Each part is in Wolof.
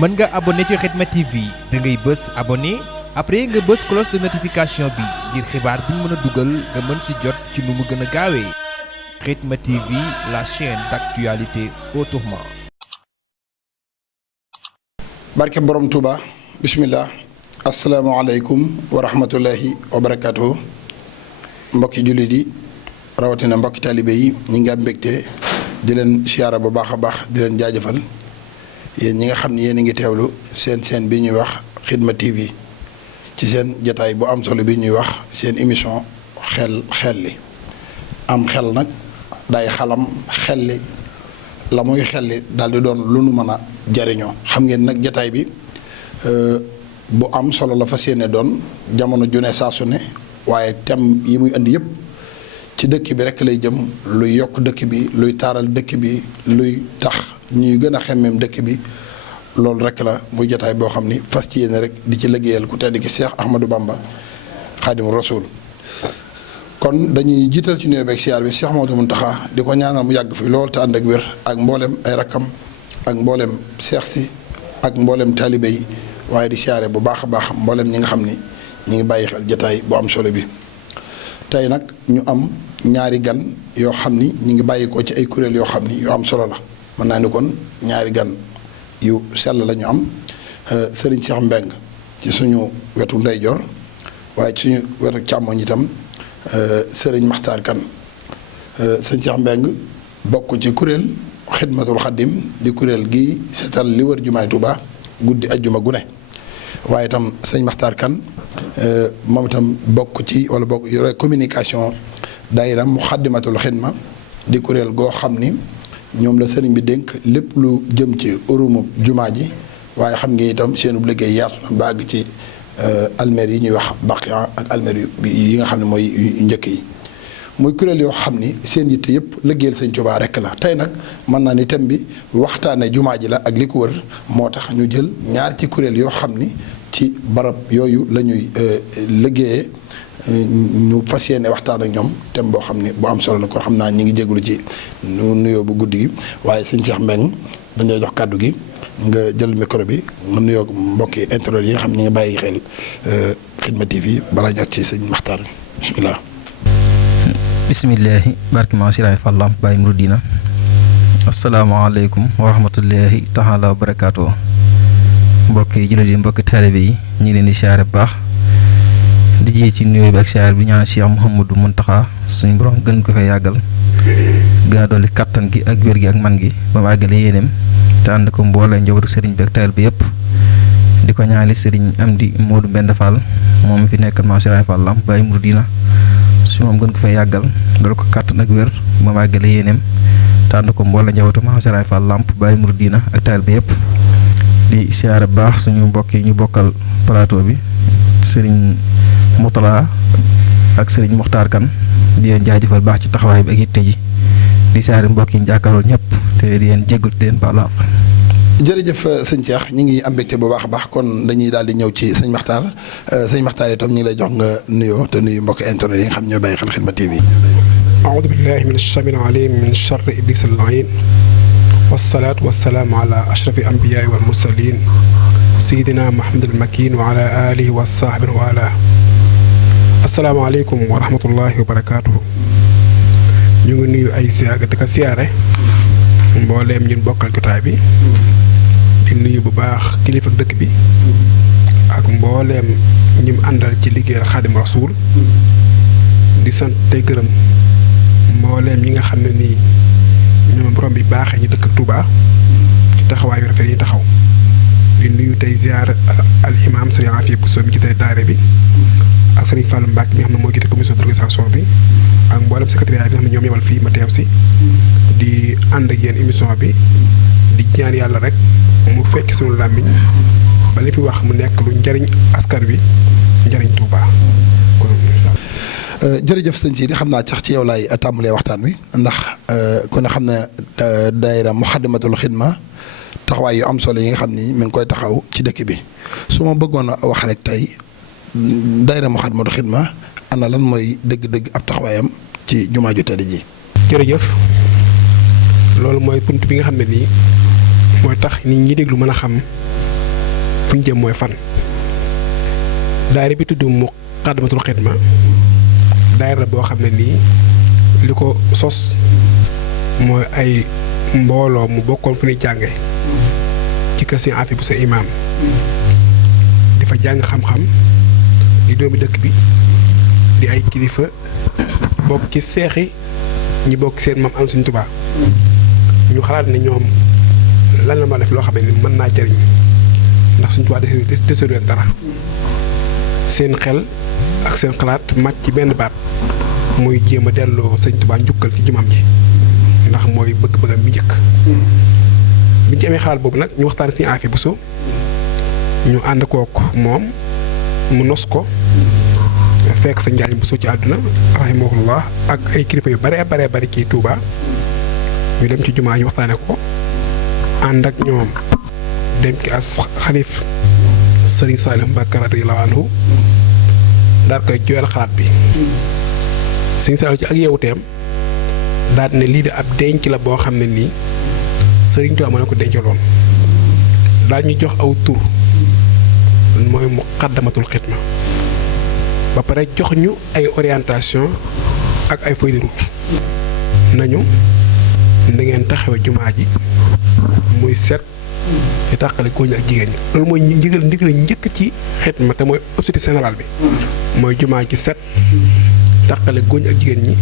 mën nga abonné ci Khidma TV da ngay bës abonné après nga bës cloche de notification bi ngir xibaar bu ñu mën a dugal nga mën ci jot ci nu mu gën a gaawee Khidma TV, la chaîne d'actualité autrement. barke borom Touba bismillah asalaamaaleykum wa rahmatullahi wa barakatuhu mbokki jullit yi rawatina mbokki taalibe yi ñi ngi am mbégte di leen siyaara bu baax a baax di leen jaajëfal yéen ñi nga xam ne yéen a ngi teewlu seen bi ñuy wax Khidma TV ci seen jataay bu am solo bi ñuy wax seen émission xel li am xel nag day xalam xel li la muy xel li daal di doon lu nu mën a jariñoo xam ngeen nag jataay bi bu am solo la fas yéene doon jamono june saa su ne waaye thème yi muy indi yëpp ci dëkk bi rek lay jëm luy yokk dëkk bi luy taaral dëkk bi luy tax ñuy gën a xemmeem dëkk bi loolu rek la muy jataay boo xam ni fas ci yéene rek di ci liggéeyal ku tedd ki Cheikh Ahmadou Bamba Xaadimu Rasuul kon dañuy jiital ci nuyoo beeg siyaar bi Cheikh Mouhamadou Mountakha di ko ñaanal mu yàgg fi lool te ànd ak wér ak mboolem ay rakkam ak mboolem seex si ak mboolem taalibe yi waaye di siyaare bu baax a baax mboolem ñi nga xam ni ñi ngi bàyyi xel jataay bu am solo bi. tey nag ñu am ñaari gan yoo xam ni ñi ngi bàyyi ko ci ay kuréel yoo xam ni yu am solo la mën naa ni kon ñaari gan yu sell la ñu am Serigne Cheikh Mbeng ci suñu wetu ndeyjoor waaye ci suñu wetu càmmoñ itam. Sëriñ Maxtaar Kan sëñ Cheikh Mbeng bokk ci kuréel Xidmatul Xaddim di kuréel gi seetal li wër jumaay Tuuba guddi ajjuma gu ne waaye itam sëñ Maxtaar Kan moom itam bokk ci wala bokk yore communication daayira Muxaddamatul Xidma di kuréel goo xam ni ñoom la sëriñ bi dénk lépp lu jëm ci urumu jumaa ji waaye xam nga itam seenub liggéey yaatu na ba àgg ci almeer yi ñuy wax Baqiya ak almeer yi nga xam ne mooy yu njëkk yi muy kuréel yoo xam ni seen yitte yëpp liggéeyal Sëñ Tuubaa rekk la tey nag mën naa ni thème bi waxtaane jumaa ji la ak li ko wër moo tax ñu jël ñaar ci kuréel yoo xam ni ci barab yooyu la ñuy liggéeyee ñu fas yéene waxtaan ak ñoom thème boo xam ni bu am solo la kon xam naa ñi ngi jégalu ci nu nuyoo bu guddi gi waaye Sëñ Cheikh Mbeng dañ lay jox kàddu gi nga jël micro bi nga nuyoo mbokki internet yi nga xam ne ñu ngi bàyyi xel Khidma TV balaa ñu ak ci sëñ Maxtaar bisimilah. bisimilahi barke maa siraay fallam Baye Mouridina asalaamaaleykum wa rahmatullahi taala wa barakaatu mbokki jullit yi mbokki taalibe yi ñu ngi leen di siyaare bu baax di jiyee ci nuyoo bi ak siyaare bi ñaan Cheikh Mouhamadou Mountakha suñu borom gën ko fay yàggal gën a dolli kattan gi ak wér gi ak man gi ba mu àggale yéeneem te ànd ko mboolee njabootu sëriñ bi ak taal bi yëpp di ko ñaali sëriñ Amdi Modou Mbend Fall moom fi nekkal Maam Sëriñ Fall Lamp Baye Mouridina su moom gën ko fay yàggal dal ko kàttan ak wér ba mu àggale yéeneem te ànd ko mboolee njabootu Maam Sëriñ Fall Lamp Baye Mouridina ak taal bi yëpp di siyaare baax suñu mbokk yi ñu bokkal plateau bi sëriñ Moutala ak sëriñ Moxtaar Kan di leen jaajëfal baax ci taxawaay bi ak yitte ji di siyaare mbokk yi ñu jàkkaarloo ñëpp te di leen jéggul di leen baalu àq. jërëjëf sëñ Cheikh ñi ngi am mbégte bu baax a baax kon dañuy daal di ñëw ci sëñ Maxtaar sëñ Maxtaar itam ñu ngi lay jox nga nuyoo te nuyu mbokk internet yi nga xam ñoo bàyyi xel Khidma TV. aoudu billahi min ash-shaytaani al-aliim min sharri ibliis al-la'iin wassalaatu wassalaamu ala ashrafi al-anbiyaa wal mursaliin sayyidina Muhammadil makiin wa ala aalihi wa sahbihi wa ala asalaamaaleykum wa rahmatullahi wa barakaatuhu. ñu ngi nuyu ay siyaare di ko siyaare mbooleem ñun bokkal jotaay bi di nuyu bu baax kilifa dëkk bi ak mbooleem ñim àndal ci liggéeyal Xaadim Rasuul di sant tey gërëm mbooleem ñi nga xam ne nii ñoom borom bi baaxee ñu dëkk Touba ci taxawaay yu rafet yi taxaw di nuyu tey ziar al imam Sëriñ Afiya Bousso mi ci tey daare bi ak Sëriñ Fall Mbacke mi nga xam ne moo jiite commission d'organisation bi ak mboolem secrétariat bi nga xam ne ñoom yebal fii ma teew si di ànd ak yéen émission bi di ñaan yàlla rek mu fekk suñu làmmiñ ba li fi wax mu nekk lu njariñ askan wi njariñ Touba. jërëjëf sëñ si di xam naa sax ci yow laay tàmbalee waxtaan wi ndax ku ne xam ne daayira Muxaddamatul Xidma taxawaay yu am solo yi nga xam ni mi ngi koy taxaw ci dëkk bi su ma bëggoon a wax rek tey daayira Muxaddamatul Xidma ana lan mooy dëgg-dëgg ab taxawaayam ci jumaa ju tedd ji. jërëjëf loolu mooy punt bi nga xam ne nii mooy tax nit ñi déglu mën a xam fu ñu jëm mooy fan. daayira bi tudd Muqaddamatul Xidma daayira boo xam ne nii li ko sos mooy ay mbooloo mu bokkoon fu ñuy jànge ci kër Sëñ Afi bu sa imaam di fa jàng xam-xam di doomi dëkk bi di ay kilifa bokk ci seexi ñi bokk seen maam am Sëñ Tuubaa ñu xalaat ne ñoom lan la ma def loo xam ne ni mën naa jariñ ndax Sëñ Tuubaa deseelu leen dara seen xel ak seen xalaat màcc ci benn baat muy jéem a delloo Sëñ Tuubaa njukkal ci jumaam ji ndax mooy bëgg-bëggam bi njëkk bi ñu ci amee xalaat boobu nag ñu waxtaan Sëñ Afi Buso ñu ànd kook moom mu nos ko fekk sa Njaañ Buso ci àdduna rahimahullah ak ay kilifa yu bare bari ci Touba ñu dem ci jumaa ñu waxtaane ko ànd ak ñoom dem ci as xalif Sëriñ Saliou Mbacké radiyallahu anhu daal koy jooyal xalaat bi Sëriñ Saliou ci ak yeewuteem daal ne lii de ab denc la boo xam ne nii Sëriñ Tuubaa mën na ko dencaloon daal ñu jox aw tur mooy Muqaddamatul Xidma ba pare jox ñu ay orientation ak ay feuille de route nañu da ngeen taxawe jumaa ji muy set te tàqale góor ñi ak jigéen ñi loolu mooy ndigal njëkk ci xidma te mooy objectif général bi mooy jumaa ji set tàqale góor ñi ak jigéen ñi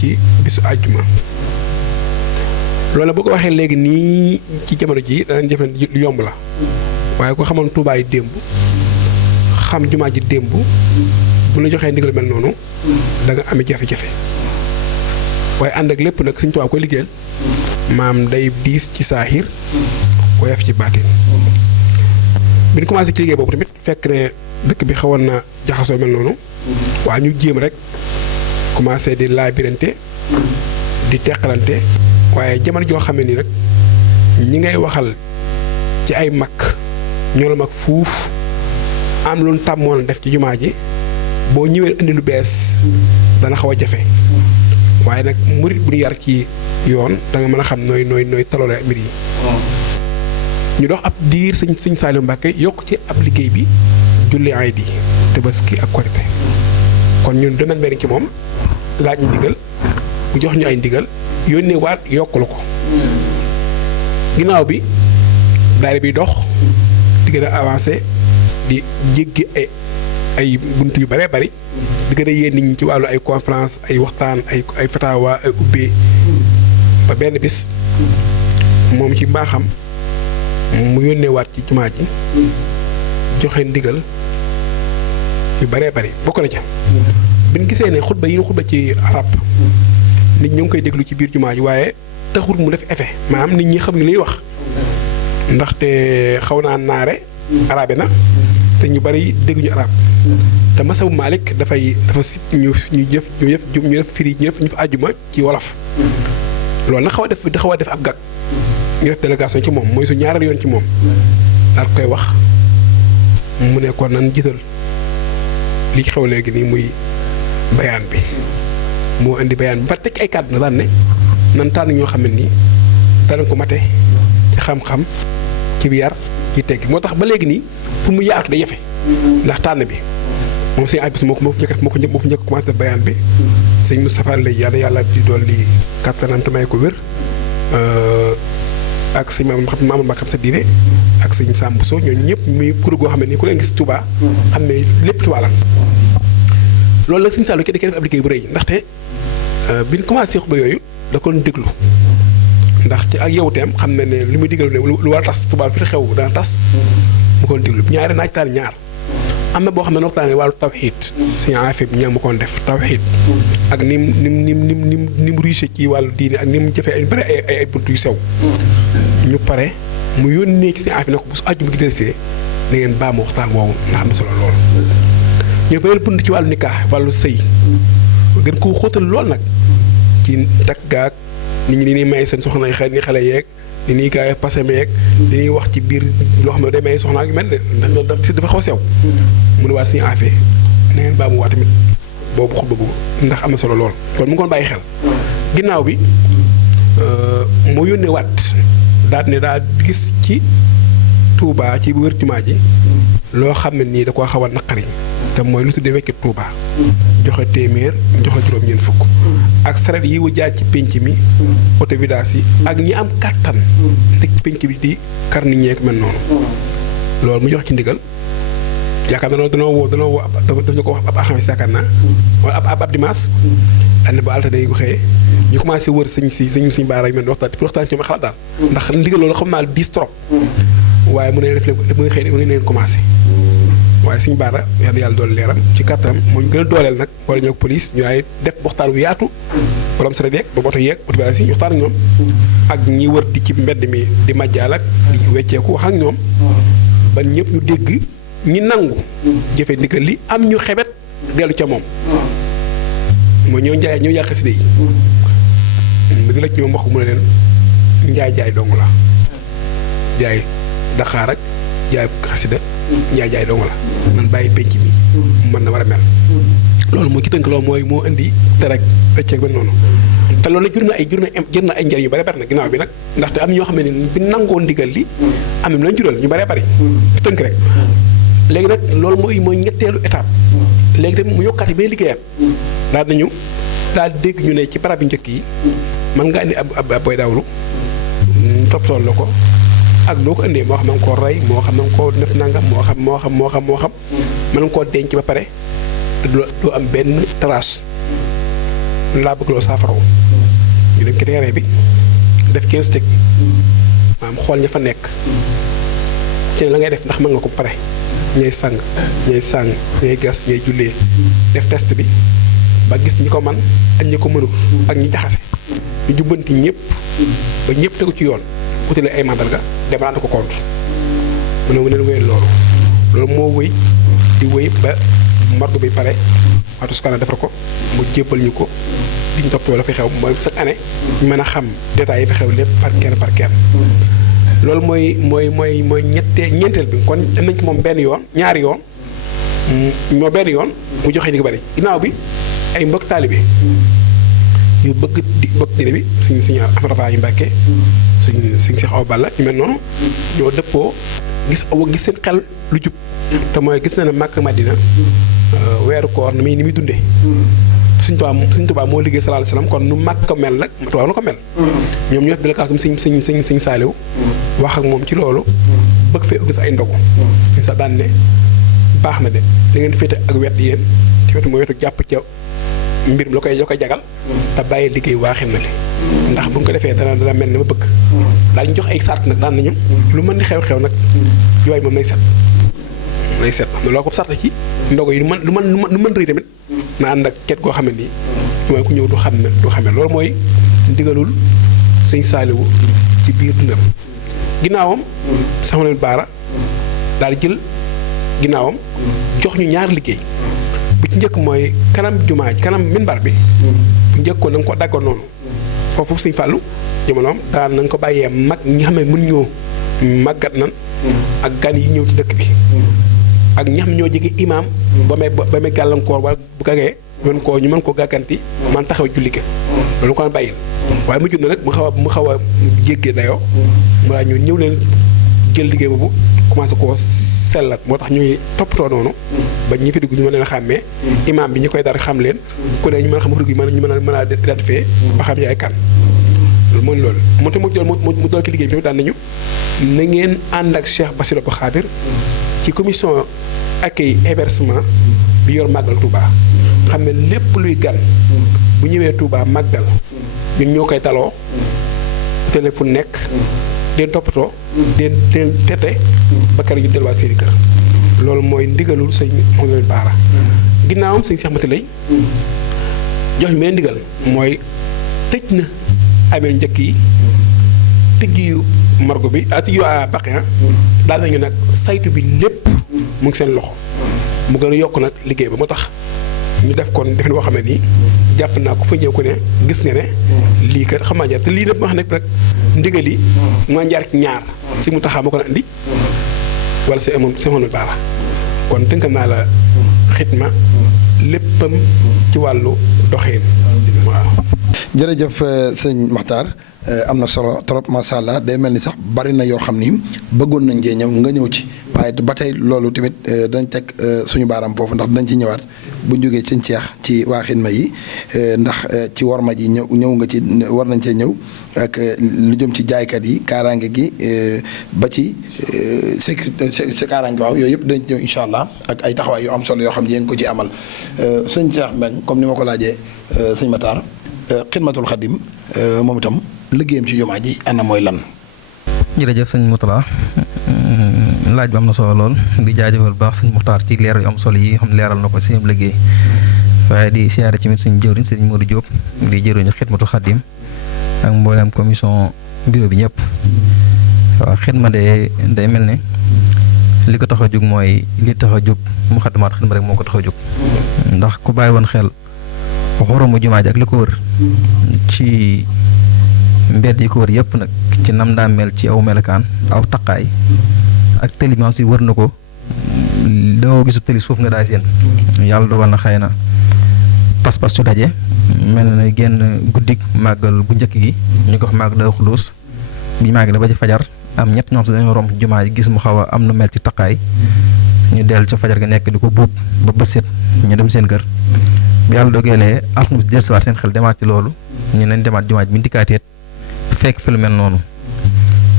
ci bisu àjjuma loolu boo ko waxee léegi nii ci jamono ji danañ jëf lu yomb la waaye ko xamoon Tuubaa yi démb xam jumaa ji démb bu la joxee ndigal mel noonu da nga amee jafe-jafe waaye ànd ak lépp nag Sëñ Tuubaa koy liggéeyal maam day diis ci saaxiir woyof ci baatin bi ñu commencé ci liggéey boobu tamit fekk ne dëkk bi xawoon na jaxasoo mel noonu waaye ñu jéem rek commencé di laabirante di teqalante waaye jamono joo xam ne nii rek ñi ngay waxal ci ay mag ñoo la mag fuuf am lu tàmmoon def ci jumaa ji boo ñëwee indi lu bees dana xaw a jafe waaye nag murit bu ñu yar ci yoon da nga mën a xam nooy taloole mbir yi ñu dox ab diir sëñ Saliou Mbacké yokk ci ab liggéey bi julli aydi Tabaski ak Korité kon ñun domaine benn ci moom laaj ñu ndigal mu jox ñu ay ndigal yónnee waat yokkulu ko ginnaaw bi daayira bi dox di gën a avancé di jéggi ay bunt yu bare bari di gën a yéen nit ñi ci wàllu ay conférence ay waxtaan ay fatawa ay ubbee ba benn bis moom ci mbaaxam mu yónnee waat ci jumaa ji joxe ndigal yu bare bari bokk na ca bi ñu gisee ne xutba yi ñu xutba ci arab nit ñu ngi koy déglu ci biir jumaa ji waaye taxul mu def effet maanaam nit ñi xamuñu li ñuy wax ndaxte xaw naa naare arabe na te ñu bari dégguñu arab te masabu Malik dafa si ñu def firi ñu def àjjuma ci wolof loolu nag xaw a def ab gag ñu def délégation ci moom mooy su ñaareel yoon ci moom daal koy wax mu ne kon nan jiital li xew léegi nii muy bayaan bi moo indi bayaan bi ba teg ay kàddu na daan ne nan tànn ñoo xam ne nii danañ ko mate ci xam-xam ci yar ci teggi moo tax ba léegi nii pour mu yaatu day jafe ndax tànn bi moom sëñ Abis moo ko njëkk commencé def bayaan bi sëñ Moustapha lay yàlla di dolli kattanam te may ko wér ak sëñ Mamadou Mbacke xam sa diine ak sëñ Samb Sow ñooñu ñëpp muy kuréel goo xam ne nii ku leen gis Touba xam ne lépp Touba la loolu nag sëñ Saliou ki da koy def ab liggéey bu rëy ndaxte bi ñu commencé xuba yooyu da ko déglu ndax ci ak yewuteem xam ne ne li muy digal ne lu war a tas Touba fi xew dana tas mu ko déglu ñaari naaj taal ñaar am na boo xam ne waxtaanee wàllu tawxiid sëñ Afib ña mu ko def tawxiid ak ni mu riche ci wàllu diine ak ni mu jëfee ay bëri ay bunt yu sew ñu pare mu yónnee ci sëñ Afib ne ko bu su àjjuma gi delsee da ngeen baamu waxtaan woowu ndax am na solo lool ñu beneen bunt ci wàllu nikaax wàllu sëy gën koo xóotal lool nag ci takk gaag nit ñi ni ñuy may seen soxna ni xale yeeg ni ñuy gaay passé meeg li ñuy wax ci biir loo xam ne day may soxna ak yu mel ne ndax loolu dafa xaw a sew mu ne waat suñu affaire na ngeen baamu waa tamit boobu xutba bu ndax am na solo lool kon mu ngi koon bàyyi xel ginnaaw bi moo yónnee waat daal ne daa gis ci Touba ci wër jumaa ji loo xam ne nii da koo xaw a naqari te mooy lu tuddee wekki Touba joxe téeméer joxe juróom-ñeent fukk ak saret yi wu jaar ci pénc mi autovidage yi ak ñi am kàttan nekk ci pénc bi di kar nit ñeek mel noonu loolu mu jox ci ndigal yaakaar naa danoo woo daf ñu ko wax ab alxames yaakaar naa wala ab dimanche ànd ba altine yu xëyee ñu commencé wër sëñ baara yu mel ni waxtaan ci ma xalaat daal ndax ndigal loolu xam naa diis trop waaye mu ne def mu ngi xëy mu ngi leen commencé waaye sëñ baara yàlla doolu leeram ci kàttanam moo ñu gën a dooleel nag wala ñëw police ñu ay def waxtaan bu yaatu borom saret yeeg ba moto yeeg autovidage yi ñu waxtaan ak ñoom ak ñi wër di ci mbedd mi di majjaal ak di wecceeku wax ak ñoom ba ñëpp ñu dégg ñi nangu jëfe ndigal li am ñu xebet dellu ca moom mooy ñoo yàq xasida yi mu di la ci ñoom wax mu ne leen jaay dong la jaay daxaar ak jaay xasida jaay dong la man bàyyi penc mi mën na war a mel loolu moo ci tënk loolu mooy moo indi terek wecceeg ba noonu te loolu jur na ay njëriñ yu bare bari nag ginnaaw bi nag ndaxte am ñoo xam ne bi nangoo ndigal li am na lu leen jural ñu bare bari tënk rek léegi nag loolu mooy ñetteelu étape léegi tamit mu yokkaat yi bay liggéeyam daal dégg ñu ne ci barab yu njëkk yi mën nga indi ab boy dawlu toppatool la ko ak noo ko indee moo xam nga koo rey moo xam nga koo def nangam moo xam mën nga koo denc ba pare te doo am benn trace laa bëgg loo saafaraw ñu dem ci terrain bi def 15 teg maanaam xool ña fa nekk ci ne la ngay def ndax mën nga ko pare ñay sang ñay gas ñay jullee def test bi ba gis ñi ko man ak ñi ko mënul ak ñi jaxase ñu jubbanti ñëpp ba ñëpp tegu ci yoon utile ay mandarga dem rendre ko compte mu ne wéyal loolu moo wéy di wéy ba margo bi pare atu sukana defar ko mu jébbal ñu ko diñ toppatoo la fay xew mooy chaque année ñu mën a xam détails yi fi xew lépp par kenn loolu mooy ñeenteel bi kon am nañ ko moom benn yoon ñaari yoon ñoo benn yoon mu joxe di ko bari ginnaaw bi ay mbokk taalibe yu bëgg dina bi suñu Amara yu Mbàkke suñu Seex Awa Balla ñu mel noonu ñoo dëppoo gis seen xel lu jub te mooy gis na ne Makka Madina weeru koor ni muy dundee Sëñ Tuubaa moo liggéey sallallahu alayhi wasallam kon nu Makka mel nag Tuubaa na ko mel ñoom ñu def délégation Sëñ Saaliw wax ak moom ci loolu bëgg fee gis ay ndogu ñu sax daan ne baax na de da ngeen féete ak wet yéen ci wetu mooy wetu jàpp ca mbir mi la koy jagal te bàyyi liggéey waaxin na li ndax bu ñu ko defee dana mel ne ma bëgg daal ñu jox ay sart nag daan nañu lu mën di xew-xew nag yooyu moom nay set am na loo ko sart ci ndogo yi lu mën rëy tamit na ànd ak ket goo xam ne nii mooy ku ñëw du xame loolu mooy ndigalul Sëñ Saaliwu ci biir dundam ginnaawam sax leen baara daal di jël ginnaawam jox ñu ñaar liggéey bu ci njëkk mooy kanam jumaa ji kanam minbar bi bu njëkk ko na nga ko daggoon noonu foofu Sëñ Fàllu jamonoom daan na nga ko bàyyee mag ñi xam ne mën ñoo màggat nan ak gan yi ñëw ci dëkk bi ak ñi xam ñoo jege imaam ba may gàllankoor wala bu gagee ñu mën koo gàgganti man taxaw julli ke loolu ko bàyyil waaye mujj na nag mu xaw a jéggee dayoo mu daa ñëw leen jël liggéey boobu commencé koo sellat moo tax ñuy toppatoo noonu ba ñi fi dugg ñu mën leen a xàmmee imaam bi ñu koy dar xam leen ku ne ñu mën a xam dugg ñu mën a identifier ba xam yaay kan loolu mooy loolu moo tax mu dool ci liggéey bi tamit daan nañu na ngeen ànd ak Cheikh Bassirou Abdou Khadir ci commission accueil hébergement bi yor màggal Touba xam ne lépp luy gan bu ñëwee Touba màggal ñun ñoo koy daloo téléphone nekk den toppatoo den tete ba kër ñu delluwaat seeni kër loolu mooy ndigalul sëñ Mouhamadou Baara ginnaawam sëñ Cheikh Mati lay jox ñu benn ndigal mooy tëj na amee njëkk yi tëjjiyu margo bi tëjjiyu baqi daal nañu nag saytu bi lépp mu ngi seen loxo mu gën a yokk nag liggéey ba moo tax ñu def kon defe boo xam ne nii jàpp naa ko fa ñëw ko ne gis nga ne lii kat xam naa jaar te lii nag ma wax nekk rek ndigal yi maa njaar ci ñaar si mu taxaa ma ko na indi wala si amoon baara kon tënkal naa la xitma léppam ci wàllu doxin waaw jërëjëf sëñ Makhtar am na solo trop macha allah day mel ni sax bari na yoo xam ni bëggoon nañ cee ñëw nga ñëw ci waaye ba tey loolu tamit dañ teg suñu baaraam foofu ndax dañ ci ñëwaat bu ñu jógee sëñ Cheikh ci waa xidma yi ndax ci warma ji ñëw nga ci war nañ cee ñëw ak lu jëm ci jaaykat yi kaaraange gi ba ci sécurité kaaraange waaw yooyu yëpp dañ ci ñëw incha allah ak ay taxawaay yu am solo yoo xam ne yéen ko ci amal sëñ Cheikh Mbengue comme ni ma ko laajee sëñ Makhtar xidmatul xadim moom itam liggéeyam ci jumaa ji ana mooy lan. jërëjëf sëñ Moutala laaj bi am na solo lool di jaajëfal baax sëñ Muxtaar ci leeral yu am solo yi xam leeral na ko seen liggéey waaye di siyaare ci mit suñu jëwriñ sëñ Modou Diop di jëruñu xidmatul xadim ak mboolem commission bureau bi ñëpp waaw xidma de day mel ne li ko tax a jóg mooy li tax a jóg Muxaddamatul Xidma rek moo ko tax a jóg ndax ku bàyyi woon xel xoromu jumaa ji ak li ko wër ci mbedd yi ko wër yëpp nag ci nam daa mel ci aw melakaan aw taqaay ak tëliman si wër na ko doo gisu tëli suuf nga daay seen yàlla dogal na xëy na pas-pas su daje mel na genn guddik màggal bu njëkk gi ñu ko wax màgg Daaru Xudoos bi màgg la ba ci fajar am ñett ñoom si dañoo romb jumaa ji gis mu xaw a am nu mel ci taqaay ñu dellu ca fajar ga nekk di ko buub ba bët set ñu dem seen kër bi yàlla dogeelee alxames jël si waat seen xel demaat ci loolu ñu leen demaat jumaa ji bi ndikaateet fekk fi lu mel noonu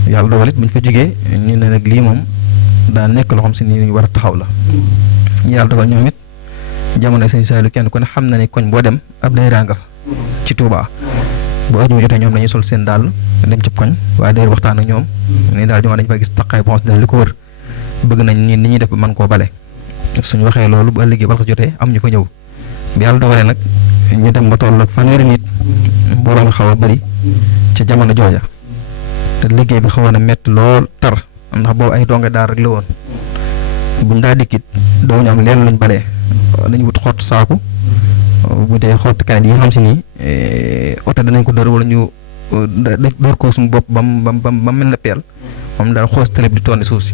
yàlla dogal it bu ñu fa jógee ñu ne nag lii moom daa nekk loo xam si ni ñu war a taxaw la yàlla dogal ñoom it jamono sëñ Saliou kenn ku ne xam na ne koñ boo dem ab dayra nga fa ci Touba boo ajuma jotee ñoom dañuy sol seen daal dem ci koñ waaye day waxtaan ak ñoom ni daal jumaa dañu fa gis taqaay boo xam si li ko wër bëgg nañ ni ñuy def ba mën koo bale suñu waxee loolu bu ëllëgee balxas jotee am ñu fa ñëw bi yàlla dogalee nag ñu dem ba toll ak fanweeri nit mbooloo mi xaw a bari ca jamono jooja te liggéey bi xawoon a métti lool tar ndax boobu ay donga daar rek la woon buñ daa dikkit doo ñu am leen luñ balee dañu wut xott saaku bu dee xott kaay yi nga xam si ni oto danañ ko dër wala ñu dër ko suñu bopp ba mu mel na peel moom daal xoos télé bi di tonni suuf si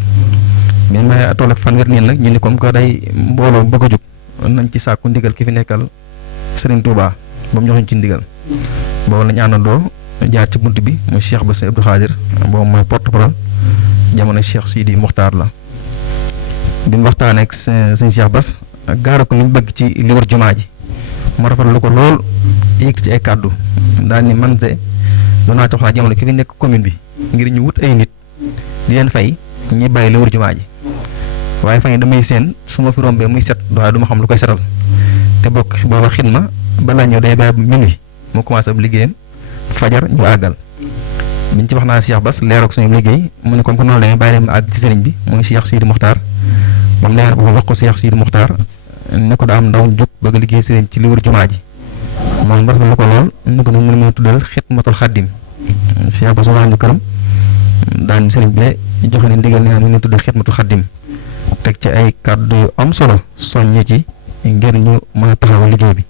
mais ma toll ak fanweer nii nag ñu ni comme que day mbooloo bëgg a jóg nañ ci sàkku ndigal ki fi nekkal Serigne Touba ba mu joxuñ ci ndigal boobu lañ àndandoo jaar ci bunt bi muy Cheikh Bass Abdou Khadir boobu mooy porte-parole jamono Cheikh Sidi Mokhtar la bi mu waxtaanee ak sëñ Cheikh Bass gaara ko li mu bëgg ci li wër jumaa ji mu rafetlu ko lool yëg ci ay kàddu daal ni man de doon naa soxlaa jamono ki fi nekk commune bi ngir ñu wut ay nit di leen fay ñuy bàyyi li wër jumaa ji waaye fan yi damay seen su ma fi rombee muy set waaye du ma xam lu koy setal te bokk booba xidma balaa ñëw day bàyyi bu minuit mu commencé ab liggéeyam fajar ñu àggal biñ ci wax naa Cheikh Bass leeroog suñu liggéey mu ne comme que noonu la bàyyi leen ma àgg ci sëriñ bi muy Cheikh Sidi Mokhtar ba mu leer ba wax ko Cheikh Sidi Mokhtar ne ko daa am ndaw jóg bëgg liggéey sëriñ ci li wër jumaa ji moom rafetlu ko lool nu ko nag mu ne mën a tuddal xidmatul xaddim Cheikh Bass wax ñu këram daan sëriñ bi joxe ne ndigal nee na ñu tuddal xidmatul xaddim teg ci ay kàddu yu am solo soññe ci ngir ñu mën a taxawal liggéey bi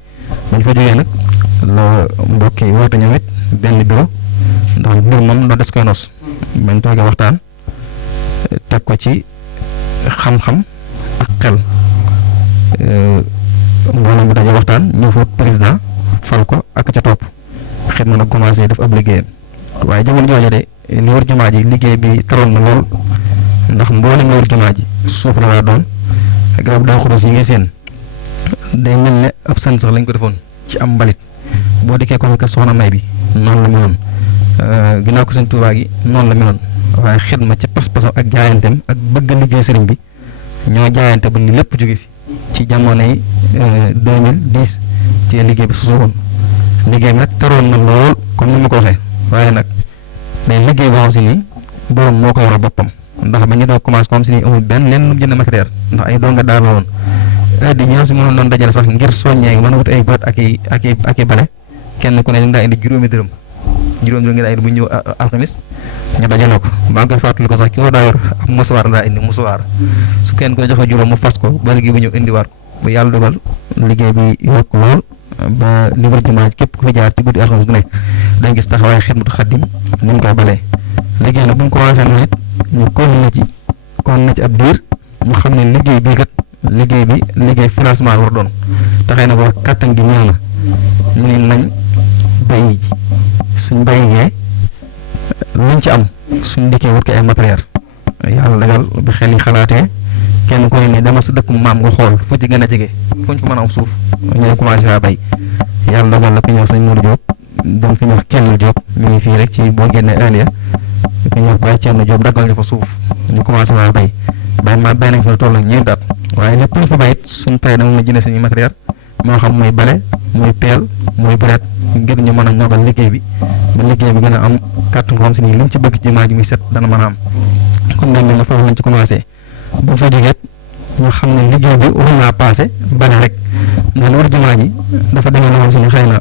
bañ fa jógee nag la mbokk yi woote ñoom it benn bureau ndax mbir moom doo des koy nos bañ toogee waxtaan teg ko ci xam-xam ak xel mbooloo mi daje waxtaan ñu fa président fal ko ak ca topp xidma nag commencé def ab liggéeyam waaye jamono jooja de li wër jumaa ji liggéey bi taroon na lool ndax mboolem li wër jumaa ji suuf la waa doon garab Daaru Xudoos yi ngay seen day mel ne ab san sax lañ ko defoon ci am mbalit boo dikkee ko ka soxna may bi noonu la meloon ginnaaw ko seen Tuubaa gi noonu la meloon waaye xidma ci pas-pasam ak jaayanteem ak bëgg a liggéey sëriñ bi ñoo jaayante ba li lépp jóge fi ci jamonoy 2010 ci liggéey bi su woon liggéey bi nag taroon na lool comme ni ma ko waxee waaye nag day liggéey boo xam si ni borom moo ko yoral boppam ndax ba ñu doo commencé comme si ni amul benn leen lu mu jënd matériel ndax ay donga daal la woon di ñëw si mënoon doon dajale sax ngir soññee mën a wut ay boot ak i bale kenn ku ne daa indi juróomi dërëm nga daa indi bu ñëw alxamis ñu dajale ko maa ngi koy fàttali ko sax ki ko daa yor am musuwaar daa indi musuwaar su kenn ko joxe juróom mu fas ko ba liggéey bu ñëw indiwaat ko ba yàlla dogal liggéey bi yokk lool ba li wër jumaa ji képp ku fi jaar ci guddi alxamis bu nekk dañ gis taxawaay xidmatu xaddim ak ni mu koy balee liggéey nag bu ñu commencé na it ñu kon na ci ab diir ñu xam ne liggéey bii kat liggéey financement war doon taxee na ko kattan gi ñëw na ñu ne nañ bay ji suñ bayee luñ ci am suñ dikkee wut ko ay matériel yàlla dagal bi xel yi xalaatee kenn ku ne demal sa dëkk maam nga xool fu ci gën a jege fuñ fa mën a am suuf ñooy commencé faa bay yàlla dogal la ku ñëw sëñ Modou Diop dem fi ñuy wax Kenn Diop mi ngi fii rek ci boo génnee Aliya ku ñuy wax Baye Thierno Diop daggal ñu fa suuf ñu commencé faa bay bay nañ fa toll ak ñeenti at waaye lépp lu fa bayit suñ paree dama jënd suñu matériel moo xam muy bale muy peel muy bret ngir ñu mën a ñogal liggéey bi ba liggéey bi gën a am kàttan xam si nii liñ ci bëgg jumaa ji muy set dana mën a am kon dañ mel ne foofu lañ ci commencé buñ fa jógeet ñu xam ne liggéey bi war naa passé bale rek ndax lu war jumaa ji dafa demee loo xam si ne xëy na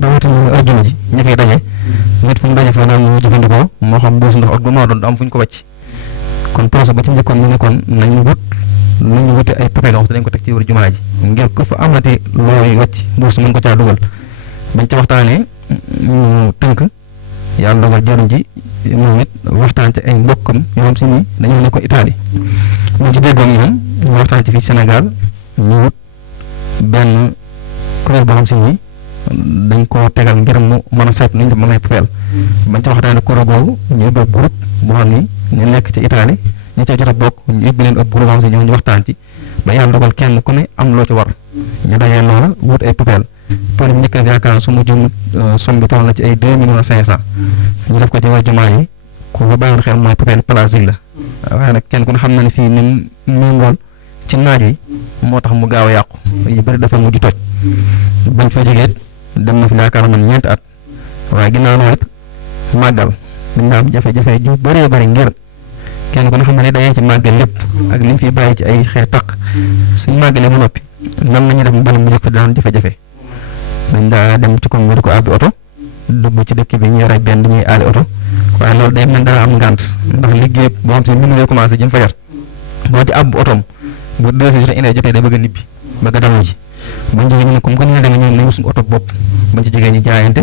rawatina ajjuma ji ña fay daje nit fu mu daje fa daan ñu jëfandikoo moo xam buusu ndox ak du maa doon am fu ñu ko wàcc kon projet ba ci njëkkoon ñu ne kon nañu wute ay papel yoo xam te dañ ko teg ci wër jumaa ji ngir ku fa amati looy wàcc buus mën ko caa dugal bañ ci waxtaanee ñu tënk yàlla dogal jëriñ ji moom it waxtaan ci ay mbokkam yoo xam si ni dañoo nekkoon Italie ñu ci déggoon ñoom ñu waxtaan ci fii Sénégal ñu wut benn kuréel boo xam si ni dañ koo tegal ngir mu mën a saytu nañ def mën ay papel bañ ci waxtaanee kuréel googu ñu ubbi groupe boo xam ni ñu nekk ci Italie ñi ca jot a bokk ñu ubbi leen ëpp groupe boo xam si ñu waxtaan ci ba yàlla dogal kenn ku ne am loo ci war ñu dajee loola wut ay papel pour njëkk a yaakaar su ma jëm somme bi toll na ci ay 2,5 millions ñu def ko ci waa jumaa yi ku ko bàyyiwoon xel mooy papel plastique la waaye nag kenn ku ne xam na ne fii ni mu méngoon ci naaj wi moo tax mu gaaw a yàqu yu bëri dafa mujj toj bañ fa jógee dem na fi yaakaar man 4 at waaye ginnaaw loolu it màggal dañ daa am jafe-jafe ju bëree bëri ngir kenn ku ne xam ne dayee ci màggal lépp ak li ñu fi bàyyi ci ay xeet taq suñ màggalee ba noppi nan la ñuy def mbala mu jóg fa daan jafe-jafe dañ daa dem ci commune bi di ko àbbi oto dugg ci dëkk bi ñu yore benn ñuy aali oto waaye loolu day mel dana am ngànt ndax liggéey boo xam si mënu lay commencé jëm fajar boo ci àbb otoom bu 2 heures jotee day bëgg a nibbi bëgg a dalu ji bañ jógee ñu ne comme que ni da nga ñëw nañu suñu oto bopp bañ ci jógee ñu jaayante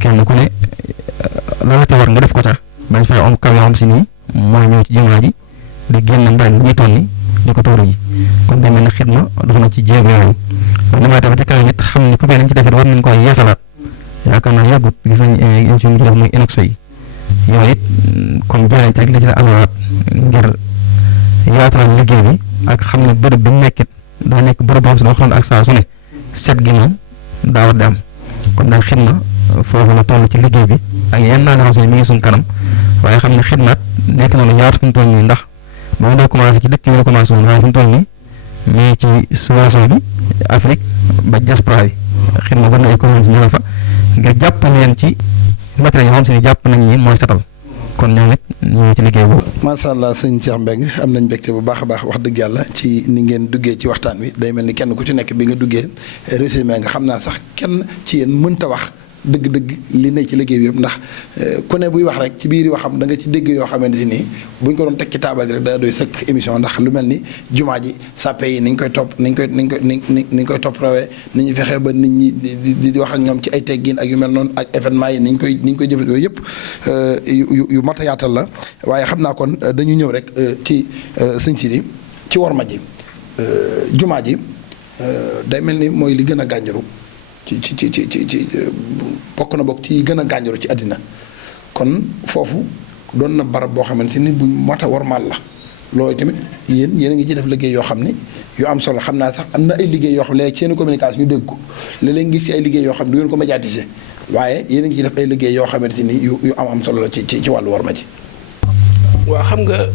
kenn ku ne la ca war nga def ko ca bañ fay am camion xam si nii mooy ñëw ci jumaa ji di génn mbay mi ñuy tonni di ko tóoru ji kon day mel ne xidma dox na ci jéego yooyu ba damay tamit ci kanam it xam ne ku lañ ci defee war nañ koy yeesalaat yaakaar naa yàggut gis nañ émission bi ñu def muy inox yi yooyu it comme jaayante rek la ci la alawaat ngir yaatal liggéey bi ak xam ne bërëb bi mu nekkit daa nekk bërëb boo xam si ne waxtaan ak saa su ne set gi moom daa war di am kon daal xidma foofu la toll ci liggéey bi ak yenn naa nga xam si ne mi ngi suñ kanam waaye xam ne xidmaat nekk na lu yaatu fi mu toll nii ndax boo doo commencé ci dëkk yi la commencé woon waaye fi mu toll nii mais ci sous-région bi Afrique ba diaspora bi xidma war na ay communes ñëw fa ngir jàpp leen ci matériel yoo xam si ne jàpp nañ ni mooy setal kon ñoom it ñu ngi ci liggéey boobu. macha allah sëñ Cheikh Mbengue am nañ mbégte bu baax a baax wax dëgg yàlla ci ni ngeen duggee ci waxtaan wi day mel ni kenn ku ci nekk bi nga duggee résumé nga xam naa sax kenn ci yéen mënta wax dëgg-dëgg li ne ci liggéey bi yëpp ndax ku ne buy wax rek ci biir waxam da nga ci dégg yoo xamante si nii buñ ko doon teg ci taabal rek daa doy sëkk émission ndax lu mel ni jumaa ji sàppe yi niñ koy topp niñ koy topp rawee ni ñu fexee ba nit ñi di wax ak ñoom ci ay teggin ak yu mel noonu ak événement yi niñ koy jëfandikoo yëpp yu mat a yaatal la waaye xam naa kon dañu ñëw rek ci sëñ Sidi ci worma ji jumaa ji day mel ni mooy li gën a gànjaru ci bokk na bokk ci gën a gànjaru ci àddina kon foofu doon na barab boo xamante ni buñ mat a wormaal la loolu tamit yéen a ngi ci def liggéey yoo xam ne yu am solo xam naa sax am na ay liggéey yoo xam ne léegi seen communication ñu dégg ko léeg-léeg ngi si ay liggéey yoo xam ne du ngeen ko médiatiser waaye yéen a ngi ci def ay liggéey yoo xamante ni yu am solo la ci wàllu worma ji. waaw xam nga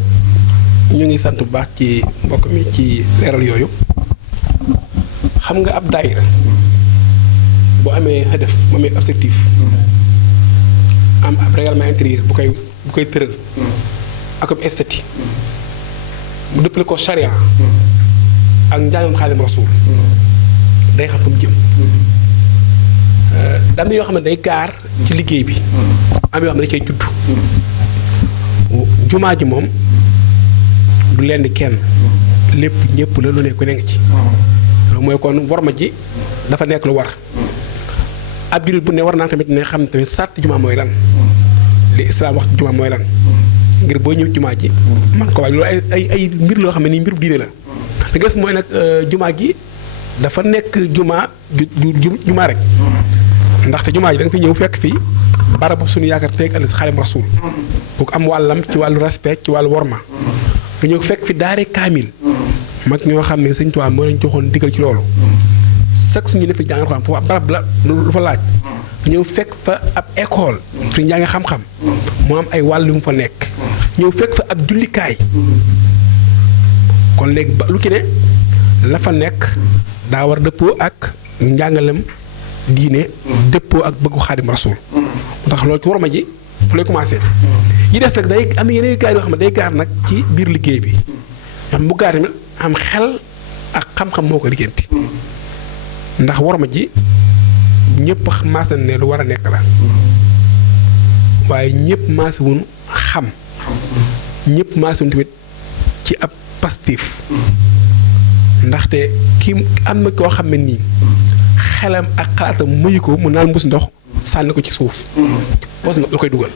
ñu ngi sant bu baax ci mbokk mi ci leeral yooyu xam nga ab daayira bu amee hadaf mu amee objectif am ab règlement intérieur bu koy tëral ak ab esthétique mu dëppale ko charia ak njàngam Xaadimu Rasuul day xam fu mu jëm dam na yoo xam ne day gaar ci liggéey bi am yoo xam ne da cay judd jumaa ji moom du leen di kenn lépp ñëpp la lu ne ku ne nga ci loolu mooy kon worma ji dafa nekk lu war ab jullit bu ne war naa tamit ne xam tamit sàtt jumaa mooy lan li islaam wax jumaa mooy lan ngir boo ñëw jumaa ji man ko waaj loolu ay mbir loo xam ne nii mbir bu diine la li gës mooy nag jumaa gi dafa nekk jumaa rek ndaxte jumaa ji da nga fi ñëw fekk fii barabu suñu yaakaar teeg ëllëg Xaadimu Rasuul bu ko am wàllam ci wàllu respect ci wàllu worma nga ñëw fekk fi daare kaamil mag ñoo xam ne Sëñ Tuubaa moo leen joxoon digal ci loolu chaque suñu ne fi jàngal xam foofu barab la lu fa laaj ñëw fekk fa ab école fi njàng xam-xam mu am ay wàll yu mu fa nekk ñëw fekk fa ab jullikaay kon léegi ba lu ki ne la fa nekk daa war dëppoo ak njàngalem diine dëppoo ak bëggu Xaadimu Rasuul moo tax loolu ci worma ji fu lay commencé yi des nag day am yeneen gaar yoo xam ne day gaar nag ci biir liggéey bi xam bu gaar tamit am xel ak xam-xam moo ko liggéenti ndax worma ji ñëpp maas nañ ne lu war a nekk la waaye ñëpp maas wuñ xam ñëpp maas wuñ tamit ci ab pastif ndaxte kii am na koo xam ne nii xelam ak xalaatam muyu ko mu naan mbus ndox sànni ko ci suuf poos nga la koy dugal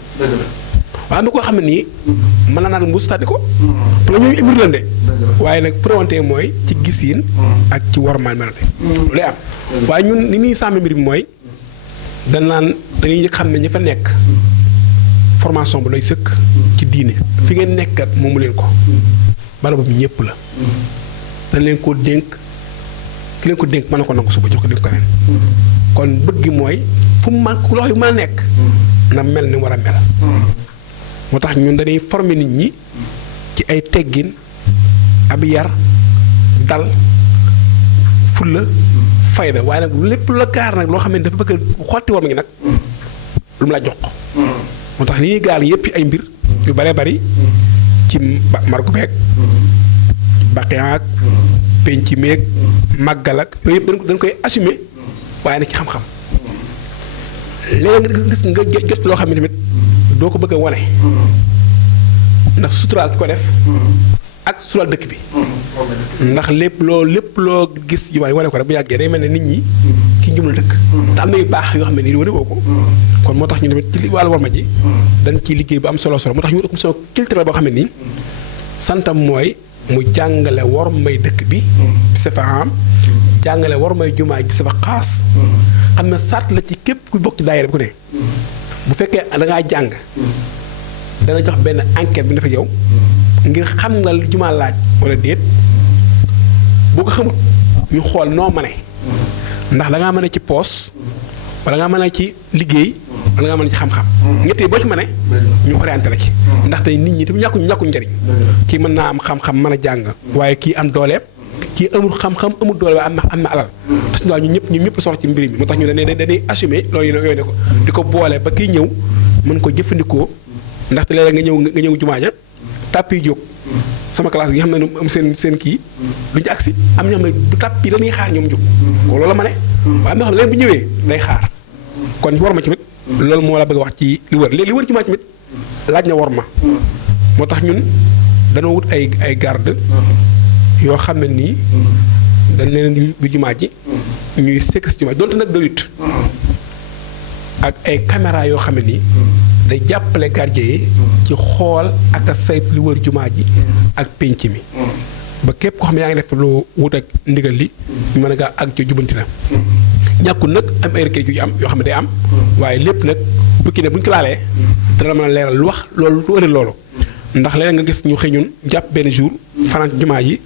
waaye am na koo xam ne nii mën na naan mbus sànni ko pour la ñooñu mbir lan de waaye nag préwante mooy ci gisiin ak ci wormaal melante lu lay am waaye ñun ni ñuy sàmm mbir bi mooy dañuy xam ne ña fa nekk formation bu lay sëkk ci diine fi ngeen nekkat moomu leen ko bala boobu ñëpp la dañ leen ko dénk ki leen ko dénk mën na ko nangu suba jox ko dénk ko ren kon bëgg mooy fu mu man ku loxo yu mën a nekk na mel ni war a mel moo tax ñun dañuy former nit ñi ci ay teggin ab yar dal fulla fayda waaye nag lépp la gaar nag loo xam ne dafa bëgg xotti war ma ngi nag lu mu la jox ko moo tax li ñuy gaar yépp ay mbir yu bare bari ci margu beeg baqiyan ak penc meeg màggal ak yooyu yëpp dañ koy assumer waaye nag ci xam-xam léegi nga gis nga jot loo xam ne tamit doo ko bëgg a wane ndax suturaal ki ko def ak suturaal dëkk bi ndax lépp loo gis jumaa yi wane ko rek bu yàggee day mel ne nit ñi ki njumul dëkk te am na yu baax yoo xam ne nii wane woo ko kon moo tax ñu tamit ci wàllu worma ji dañ ciy liggéey bu am solo moo tax ñu commission culturelle boo xam ne nii santam mooy mu jàngale wormay dëkk bi sa fa am jàngale wormay jumaa bi sa fa xaas xam ne sart la ci képp ku bokk ci daayira bi ku ne bu fekkee da ngaa jàng dana jox benn enquête bi dafa yow ngir xam nga lu jumaa laaj wala déet boo ko xamut ñu xool noo mane ndax da ngaa mën a ci poos wala nga mën a ci liggéey wala nga mën a ci xam-xam ñett yi boo ci mane ñu orienté la ci ndaxte nit ñi tam ñàkku njariñ kii mën naa am xam-xam mën a jàng waaye kii am dooleem kii amul xam-xam amul doole waaye am na alal parce que ñun ñëpp soxla ci mbir mi moo tax ñu dañuy assumer loolu yooyu ne ko di ko boole ba kii ñëw mën ko jëfandikoo ndaxte léeg-léeg nga ñëw jumaa ja tàpp yi jóg sama classe gi xam ne am seen kii duñu agsi am ñoo xam ne bu tàpp yi dañuy xaar ñoom jóg ko loolu la ma ne waaye am na xam ne leen bu ñëwee day xaar kon war ma tamit loolu moo la bëgg a wax ci li wër léegi li wër jumaa tamit laaj na war ma moo tax ñun dañoo wut ay garde yoo xam ne nii dañ leen bi jumaa ji ñuy sekk si jumaa ji donte nag doyut ak ay caméra yoo xam ne nii day jàppale gardien yi ci xool ak a saytu lu wër jumaa ji ak pénc mi ba képp koo xam ne yaa ngi def lu wut ak ndigal li ñu mën a gaa ak ci jubanti la ñàkkul nag am ay requêtes yu am yoo xam ne day am waaye lépp nag bukki ne bu ñu ko laalee dana mën a leeral lu wax loolu lu ëllëg loolu ndax léeg nga gis ñu xëy ñun jàpp benn jour fanaan ci jumaa yi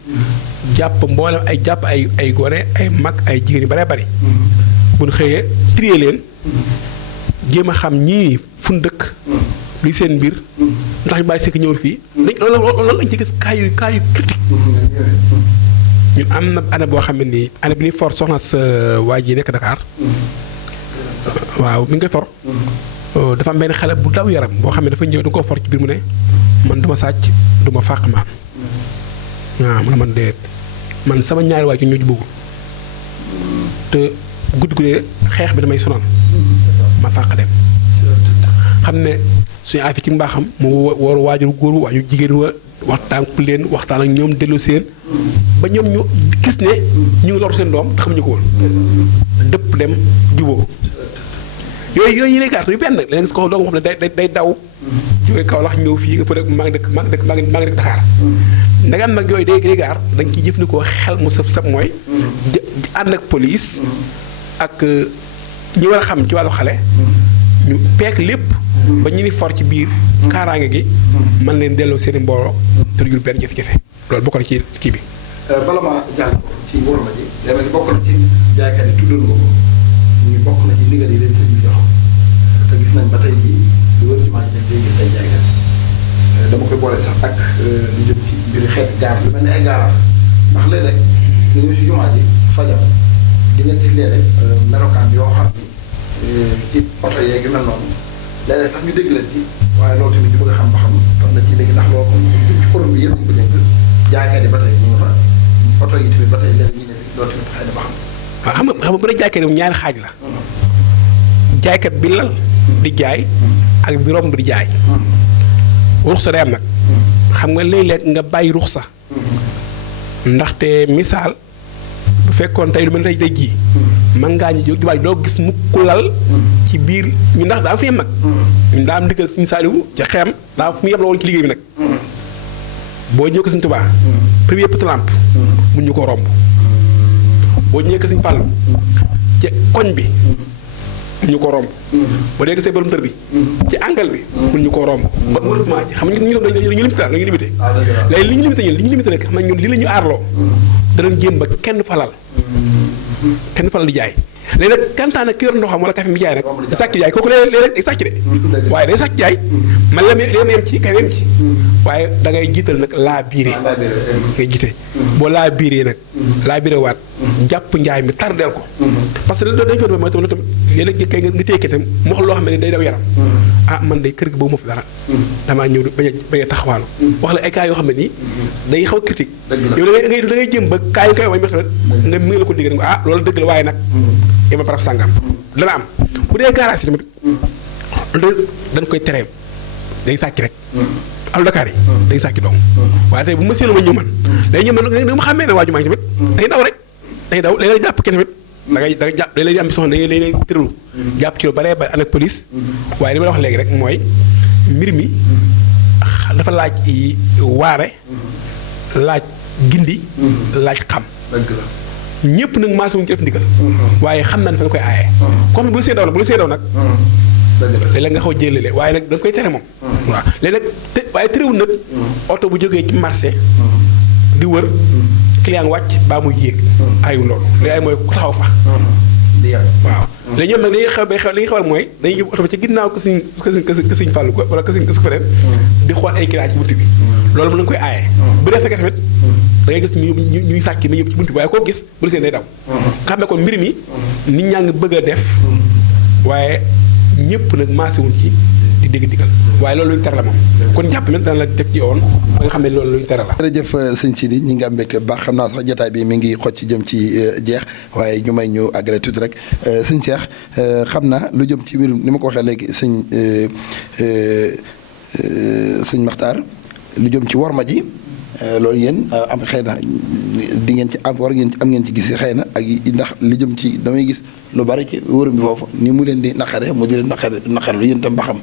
jàpp mboolem ay gone ay mag ay jigéen yu bare bari bu ñu xëyee trier leen jéem a xam ñii fu ñu dëkk luy seen mbir ndax ñu bàyyi sekk ñëwul fii loolu lañ ci gis cas yu critique ñun am na année boo xam ne nii année bi ñuy for soxna sa waa ji nekk Dakar waaw mi ngi koy for dafa am benn xale bu daw yaram boo xam ne dafa ñëw da nga koo for ci biir mu ne man duma sàcc duma fàq maan waaw man déedéet man sama ñaari waay ñoo ci bëggul te guddi gu ne xeex bi damay sonal ma fàq dem xam ne suñu affaire ci mbaaxam mu war waajur góor waajur jigéen wa waxtaan ak ñoom delloo seen ba ñoom ñu gis ne ñu ngi lor seen doom te xamuñu ko woon dëpp dem juboo yooyu yi lay gàtt yu benn léegi gis ko doo nga xam ne day daw jógee Kaolack ñëw fii nga fa dëkk maa ngi dëkk Dakar ndagam nag yooyu day gaar dañ ciy jëfandikoo xel mu sëf mooy ànd ak police ak ñi war a xam ci wàllu xale ñu peek lépp ba ñu ni for ci biir kaaraange gi mën leen delloo seen i mbooloo te du jur benn jafe-jafe loolu bokk na ci kii bi. bala maa jàll ko ci worma ji demee ni bokk na ci jaaykat yi tuddal nga ko ñu bokk na ci ndigal yi leen sëñ bi jox te gis nañ ba tey jii lu wër jumaa ji dañ koy gis ay jaaykat dama koy boole sax ak lu jëm ci mbiri xeet gaar lu mel ni ay garage ndax léeg-léeg nga ñëw ci jumaa ji fajar di nga gis léeg-léeg melokaan yoo xam ni ci oto yeeg yu mel noonu léeg-léeg sax ñu dégg leen ci waaye loolu tamit ñu bëgg a xam ba xam fan la ciy dégg ndax loolu comme ci kuréel bi yëpp ñu ko dénk jaaykat yi ba tey ñu nga fa oto yi tamit ba tey léegi ñu ne fi loolu tamit xëy na ba xam. waaw xam nga bu dee jaaykat yi ñaari xaaj la. jaaykat bi lal di jaay ak bi romb di jaay. ruxsa day am nag. xam nga léeg-léeg nga bàyyi ruxsa. ndaxte misaal bu fekkoon tey lu mel ne tey jii. mën ngaa ñu jubaay doo gis mukk lal ci biir ñu ndax daa am fi yem nag. ñun daa am ndigal suñu saaliwu ci xeem daa fu mu yem la woon ci liggéey bi nag. boo ñëwee ko suñu Tuubaa premier petit lampe mun ñu ko romb boo ñëwee ko suñu Fàllu ci koñ bi mun ñu ko romb boo dee gisee borom tër bi ci angle bi mun ñu ko romb ba mouvement ji xam nga ñu dañu limité daal dañu limité léegi li ñu limité ñun li ñu limité nag xam nañ ñun li la ñu aarloo danañ jéem ba kenn falal di jaay léegi nag kantaan ak ki yor ndoxam wala café mi jaay nag di sàcc jaay kooku léeg-léeg day sàcc de waaye day sàcc jaay man la yem ci kay yem ci waaye da ngay jiital nag laa biire ngay jiite boo laa biiree nag laa biire waat jàpp njaay mi tardeel ko parce que dañu fa mooy tamit léeg-léeg kay nga téye tam mu wax loo xam ne day daw yaram ah man day kër gi boobu ma fi dara damaa ñëw bañ a taxawaalu wax la ay cas yoo xam ne nii day xaw a critique yow da ngay jëm ba cas yu koy way mex nga mi ngi la ko digg ah loolu dëgg la waaye nag yema barab sàngam dana am bu dee garage yi tamit loolu dañ koy tere day sàcc rek al Dakar yi day sàcc dong waaye tey bu ma séenoo ma ñëw man day ñëw man nag ma xàmmee ne waa jumaa tamit day daw rek day daw léeg-léeg jàpp kenn tamit da ngay jàpp léeg-léeg am soxna da ngay tëralu jàpp ci lu bare bare ànd ak police waaye li ma la wax léegi rek mooy mbir mi dafa laaj waare laaj gindi laaj xam ñëpp nag maas wuñu ci def ndigal waaye xam naa ne fa nga koy aaye comme bu la see daw nag léeg-léeg nga xaw a jëlale waaye nag da nga koy tere moom waaw léegi nag waaye terewul nag oto bu jógee ci marché di wër client wàcc baa muy yéeg aayul loolu li ay mooy ku taxaw fa waaw léegi ñoom nag li ñuy xewal mooy dañuy yóbbu oto ba ci ginnaaw ko suñ fàllu ko wala ko suñ feneen di xool ay client ci bunt bi loolu mën nañu koy aaye bu dee fekkee tamit da ngay gis ñuy sàcc na yëpp ci buntu bi waaye koo gis bu la seen day daw xam ne kon mbir mi nit ñaa ngi bëgg a def waaye ñëpp nag maase wuñ ci di dégg digal waaye loolu luñu tere la moom kon jàpp na dana la def ci yoon ba nga xam ne loolu luñu tere la. jërëjëf sëñ Sidi ñi ngi am mbégte bu baax xam naa sax jotaay bi mi ngi xocc jëm ci jeex waaye ñu may ñu àggale tuuti rek sëñ Cheikh xam naa lu jëm ci mbirum ni ma ko waxee léegi sëñ Maxtaar lu jëm ci worma ji loolu yéen am xëy na di ngeen ci am war ngeen am ngeen ci gis xëy na ak ndax li jëm ci damay gis lu bari ci wóorum bi foofu ni mu leen di naqare mu di leen naqarlu yéen itam ba xam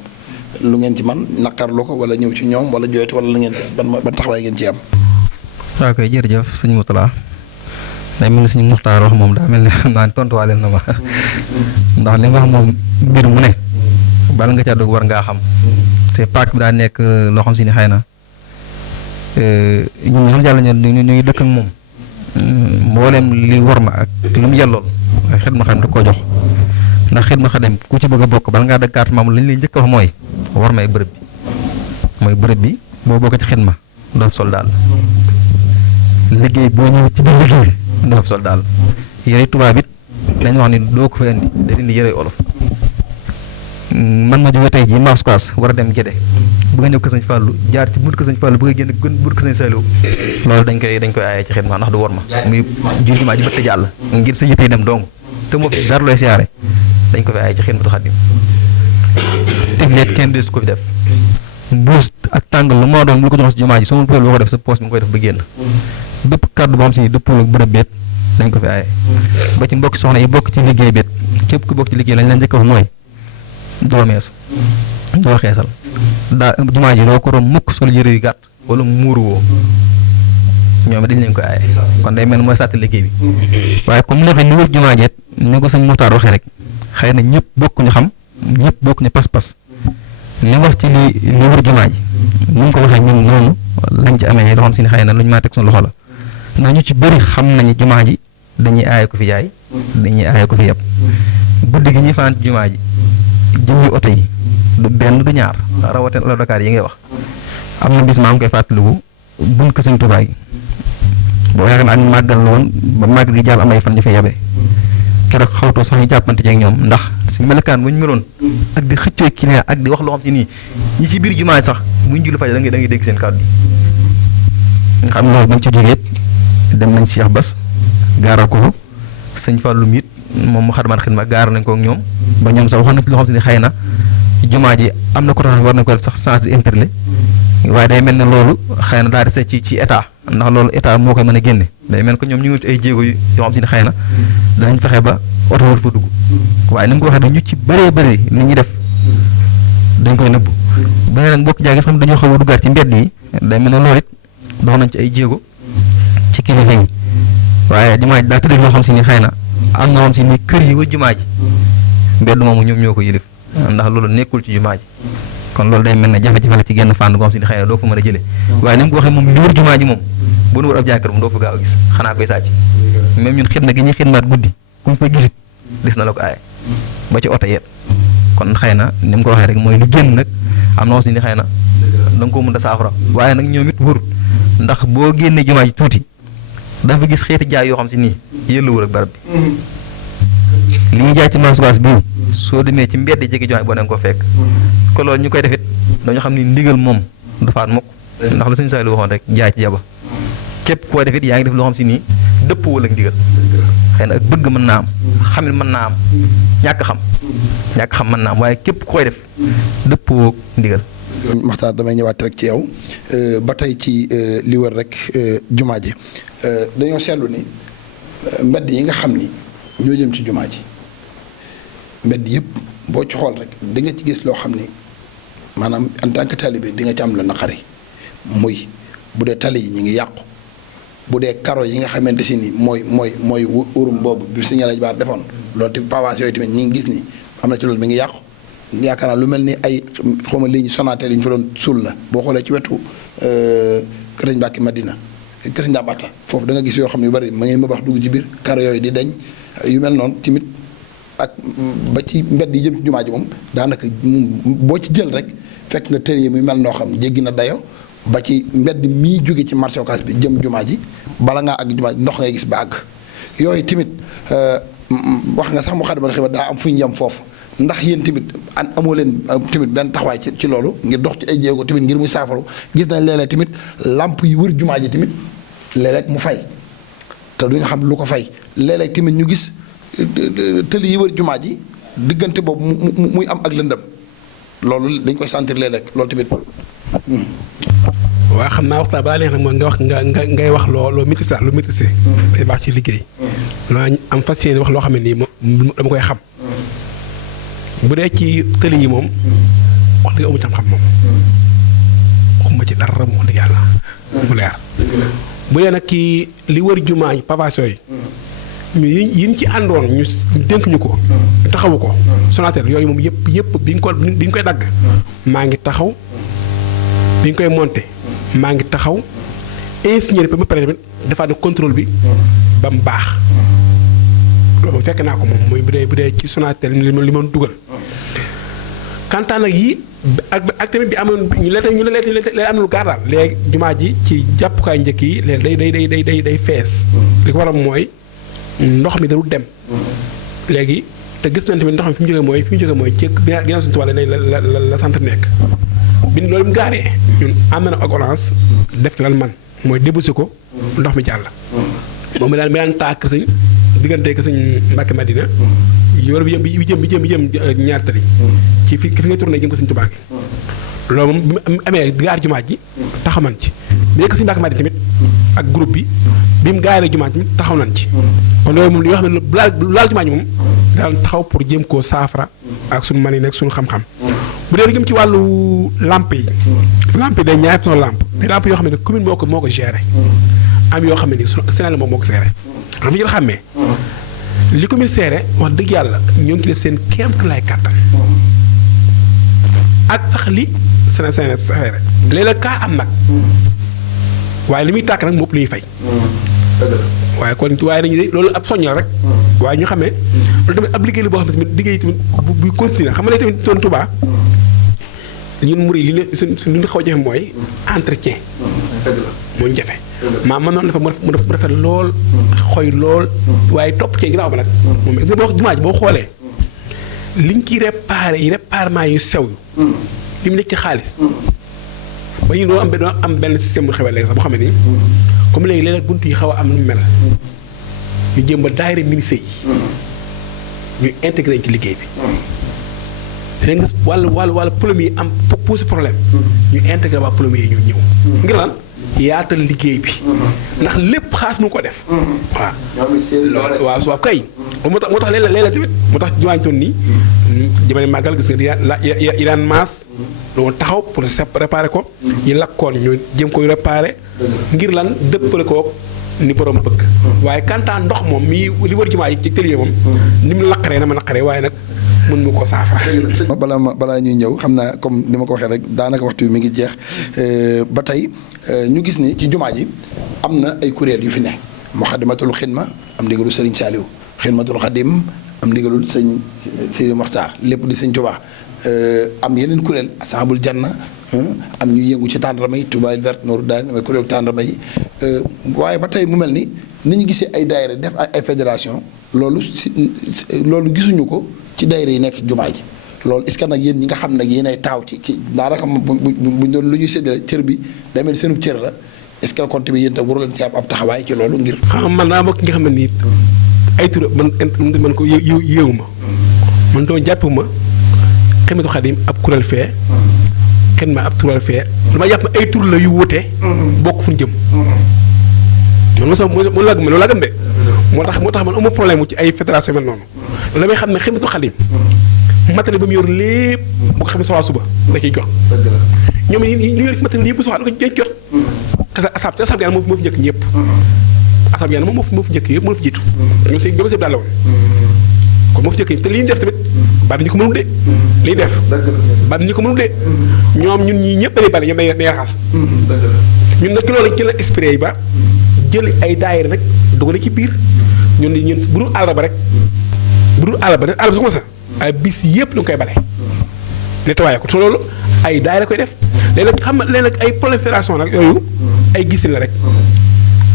lu ngeen ci man naqarlu ko wala ñëw ci ñoom wala jooytu wala lu ngeen ci ban taxawaay ngeen ci am. waaw kay jërëjëf sëñ Moutala day mel ni sëñ Muxtaar wax moom daa mel ni xam naa tontuwaale na ma ndax li nga wax moom mbir mu ne bala nga caa dugg war ngaa xam te paak bi daa nekk loo xam si ni xëy na ñun ñoo xam si yàlla ñuy dëkk ak moom mbooleem li war ma ak lu mu yellool waaye xet ma xam da koo jox ndax xet ma xam ku ci bëgg a bokk bala ngaa dëkk carte membre lañ lay njëkk a wax mooy war may bërëb bi mooy bërëb bi boo bokk ci xet ma doo sol daal liggéey boo ñëw ci biir liggéey bi doo sol daal yëre tubaab it dañu wax ni doo ko fa indi da indi yëre olof man ma jóge tey jii Maaskuwaas war a dem Gédé bu nga ñëw Kër Sëñ Fallu jaar ci buntu Kër Sëñ Fallu bu nga génn buntu Kër Sëñ Saliou loolu dañ koy aaye ci xidma ndax du war ma muy jur gi maa ji bëtt jàll ngir sa yitey dem dong te moo fi dara looy siyaare dañ ko fi aaye ci xidmatu Xaadim tifleet kenn desu ko fi def mbuus ak tàngal lu moo doon lu ko jox si jumaa ji sama pël boo ko def sa poos bi nga koy def ba génn bépp kàddu boo xam si ni dëppoo ak bërëb beet dañ ko fi aaye ba ci mbokki soxna yi bokk ci liggéey beet képp ku bokk ci liggéey lañ la njëkk a wax mooy doo meesu doo xeesal daa jumaa ji doo ko rom mukk sol yëre yu gàtt wala muuru woo ñoom dañ leen ko aaye kon day mel mooy sàtt liggéey bi waaye comme li waxee li wër jumaa jeet ni ko sëñ Muxtaar waxee rek xëy na ñëpp bokkuñu xam ñëpp bokkuñu pas-pas li wax ci li wër jumaa ji ni mu ko waxee ñun noonu lañ ci amee loo xam si ne xëy na luñ maa teg suñu loxo la ndax ñu ci bëri xam nañu jumaa ji dañuy aaye ko fi jaay dañuy aaye ko fi yeb guddi gi ñuy fanaan ci jumaa ji jëmmi oto yi du benn du ñaar rawatina oto Dakar yi ngay wax am na bis maa ngi koy fàttaliku buñ ko Sëñ Tuubaa gi boo yaakaar naa màggal la woon ba màggal gi jàll am ay fan ñu fa yebee keroog xawtoo sax ñu jàppante ci ak ñoom ndax si melokaan bu ñu meloon ak di xëccoo client ak di wax loo xam si nii ñi ci biir jumaa sax bu ñu julli faj da ngay dégg seen kàddu yi nga xam loolu bañ ci jógee dem nañ Cheikh Bass gaaral ko sëñ Fallou Miit moom mu xadamaat xidma gaar nañ ko ak ñoom ba ñoom sax wax nañ loo xam si ne xëy na jumaa ji am na ko tax war nañ ko sax sens internet waaye day mel ne loolu xëy na daal di seet ci état ndax loolu état moo koy mën a génne day mel ko ñoom ñu ngi ci ay jéego yoo xam si ne xëy na danañ fexe ba oto war fa dugg waaye ni mu ko waxee ñu ci bëree bëri li ñuy def dañ koy nëbbu beneen nag mbokk jaay gis xam dañoo xaw a duggaat ci mbedd yi day mel ne loolu it dox nañ ci ay jéego ci kilifa yi waaye jumaa ji daa tëdd loo xam si ni xëy na am na xam si ni kër yi wër jumaa ji mbedd moomu ñoom ñoo ko yëlif ndax loolu nekkul ci jumaa ji kon loolu day mel ne jafe-jafe la ci genn fànn boo xam si ni xëy na doo ko mën a jëlee waaye ni mu ko waxee moom li wër jumaa ji moom bu nu wër ab jàkkar moom doo ko gaaw a gis xanaa koy sàcc même ñun xidma gi ñuy xidmaat guddi kuñ fa gisit des na la ko aaye ba ci oto yeet kon xëy na ni mu ko waxee rek mooy li génn nag am na xam si ni xëy na da nga koo mën a saafara waaye nag ñoom it wërut ndax boo génnee jumaa ji tuuti dafa gis xeeti jaay yoo xam si nii yëlluwul ak barab bi li ñuy jaay ci marsuwaas bii soo demee ci mbedd jege jumaa boo ne ko fekk ko loolu ñu koy defit dañoo xam ni ndigal moom dafaat mukk ndax la sëñ Saliou waxoon rek jaay ci jaba képp koo defit yaa ngi def loo xam si nii dëpp wala ak ndigal xëy na ak bëgg mën naa am xamit mën naa am ñàkk xam mën naa am waaye képp koy def dëppoo ndigal. Maxtaar damay ñëwaat rek ci yow ba tey ci li wër rek jumaa ji dañoo seetlu ni mbedd yi nga xam ni ñoo jëm ci jumaa ji mbedd yëpp boo ci xool rek di nga ci gis loo xam ni maanaam en tant que talibé di nga ci am la naqari muy bu dee tali yi ñu ngi yàqu bu dee karo yi nga xamante si ni mooy urum boobu bi si ñalañ baar defoon loolu tamit pavage yooyu tamit ñi ngi gis ni am na ci loolu mi ngi yàqu yaakaar naa lu mel ni ay xawma ligne Sonatel yi ñu fa doon suul la boo xoolee ci wetu Kër Sëñ Mbàkke Madina Kër Sëñ Ndabaat la foofu da nga gis yoo xam ne yu bari ma ngeen ma wax dugg ci biir karo yooyu di dañ yu mel noonu tamit ak ba ci mbedd yi jëm ci jumaa ji moom daanaka boo ci jël rek fekk nga tërie muy mel noo xam jéggi na dayo ba ci mbedd mii jóge ci marché Ocass bi jëm jumaa ji bala ngaa àgg jumaa ji ndox ngay gis ba àgg yooyu tamit wax nga sax mu xadama xiba daa am fu ñu yem foofu ndax yéen tamit amoo leen tamit benn taxawaay ci loolu ngir dox ci ay jéego tamit ngir muy saafaru gis nañ léeg-léeg tamit lamp yi wër jumaa ji tamit léeg-léeg mu fay te du nga xam lu ko fay léeg-léeg tamit ñu gis tëli yi wër jumaa ji diggante boobu muy am ak lëndëm loolu dañ koy sentir léeg-léeg loolu tamit. waaw xam naa waxtaan balaa neex nag mooy nga wax ngay wax loo maîtriser lu maîtriser day baax ci liggéey. loolu am fas yéene wax loo xam ne nii moom dama koy xam. bu dee ci tëli yi moom wax dëgg amu ci xam-xam moom waxuma ci dara mu wax dëgg yàlla mu leer bu dee nag kii li wër jumaa pavage yooyu ñu yin ci àndoon ñu dénk ñu ko taxawu ko Sonatel yooyu moom yëpp bi nga koy dagg maa ngi taxaw bi nga koy monté maa ngi taxaw ingénieur bi ba pare tamit defaat na contrôle bi ba mu baax loolu fekk naa ko moom mooy bu dee ci Sonatel li ma dugal kantaan nag yii ak tamit bi amoon ñu leen am na lu gaar daal léegi jumaa ji ci jàppukaay njëkk yi léegi day fees li ko waral mooy ndox mi darul dem léegi te gis nañ tamit ndox mi fi mu jógee mooy ci ginnaaw suñu tubaab la centre nekk bi loolu mu gaaree ñun am na ak Orange def ci lan man mooy débouché ko ndox mi jàll moom mi daan taa kër sëñ diggante kër sëñ Mbàkke Madina yor bi jëm ñaar tali ci fi nga tourné jëm ko sëñ Tuubaa gi loolu moom bi mu amee gaar jumaa ji taxaw nañ ci bi nekk sëñ Mbàkke Madina tamit ak groupe bi mu gaaree jumaa ji tamit taxaw nañ ci kon loolu moom li yoo xam ne bu laal jumaa ji moom daan taxaw pour jéem koo saafara ak suñu mani nekk suñu xam-xam bu dee lu jëm ci wàllu lampe yi day ñaari façon lampe day lampe yoo xam ne commune moo ko géré am yoo xam ne nii Sénégal moom moo ko géré dafa jël xàmmee li ko ministère wax dëgg yàlla ñoo ngi ci def seen kéemtulaay kàttan ak sax li seen saxeere léeg-léeg kaa am nag waaye li muy tàkk nag moom li ñuy fay waaye kon waaye nañu de loolu ab soññ la rek waaye ñu xamee loolu tamit ab liggéey la boo xam ne tamit liggéey tamit buy continuer xam nga ne tamit toon Touba ñun murid li ne suñ li xaw a jafe mooy entretien moo ñu jafe maa mën noonu dafa mu rafet lool xoy lool waaye topp cee ginnaaw ba nag moom nga boo jumaa ji boo xoolee liñ ciy réparement yu sew yu li mu nekk ci xaalis ba ñu doon am benn système bu xewee léegi sax boo xam ne nii comme léegi léeg-léeg bunt yi xaw a am nu mu mel ñu jëm ba daayira ministère yi ñu intégré ci liggéey bi dinañ gis wàllu plombier yi am posé problème ñu intégré waa plombier yi ñu ñëw ngir lan yaatal liggéey bi ndax lépp xaas mu ko def waaw waaw kay moo tax léeg-léeg tamit moo tax jumaa toon nii jamono màggal gis nga yi daan maas doon taxaw pour réparer ko yi lakkoon ñu jëm koy réparer ngir lan dëppale ko ni borom bëgg waaye kantaa ndox moom mi li wër jumaa yi ci tëlier moom ni mu naqaree na ma naqaree waaye nag mën mu ko saafara. balaa ñuy ñëw xam naa comme ni ma ko waxee rek daanaka waxtu bi mi ngi jeex ba tey ñu gis ni ci jumaa ji am na ay kuréel yu fi ne Moukhaddamatoul Khidma am ndigalu Serigne Saliou Khidmatul Khadim am ndigalul sëñ Sidi Mokhtar lépp di sëñ Touba am yeneen kuréel Ashabul Janna am ñu yëngu ci tàndarma yi Touba Vert Nourou Daani mooy kuréelu tàndarma yi waaye ba tey mu mel ni ñu gisee ay daayira def ay fédération loolu loolu gisuñu ko ci daayira yi nekk jumaa ji loolu est-ce que nag yéen ñi nga xam nag yéen ay taaw ci daanaka buñ doon lu ñuy séddale cër bi day mel ni seenub cër la est-ce que compte bi yéen tam waru leen ci ab taxawaay ci loolu ngir. xam man daa bokk nga xam ne nii ay tur man ko yéewu ma man doo jàpp ma Xidmatul Xadim ab kuréel fee Xidma ab kuréel fee dama jàpp ay tur la yu wuute bokk fu ñu jëm man loolu laa gëm de moo tax man amu problème mu ci ay fédération mel noonu damay xam ne Xidmatul Xadim matériel ba mu yor lépp bu ko xam ne soxlaa suba da ciy jot ñoom li yor matériel yëpp soxla da ko jot asab gaan moo fi njëkk ñëpp asab gaan moom moo fi njëkk yëpp moo fi jiitu ñoom si gëm daal la woon kon moo fi njëkk te li ñu def tamit bari ñu ko mënul de li ñu def bari ñu ko mënul de ñoom ñun ñii ñëpp dañuy bari ñoom day raxas ñun nag loolu lañ jël inspiré yi ba jël ay daayira nag dugal ci biir ñun bu dul àll ba rek su ko sax ay bis yëpp lu ngi koy bale nettoyé ko te loolu ay daayira koy def léegi nag xam nga léegi nag ay prolifération nag yooyu ay gisin la rek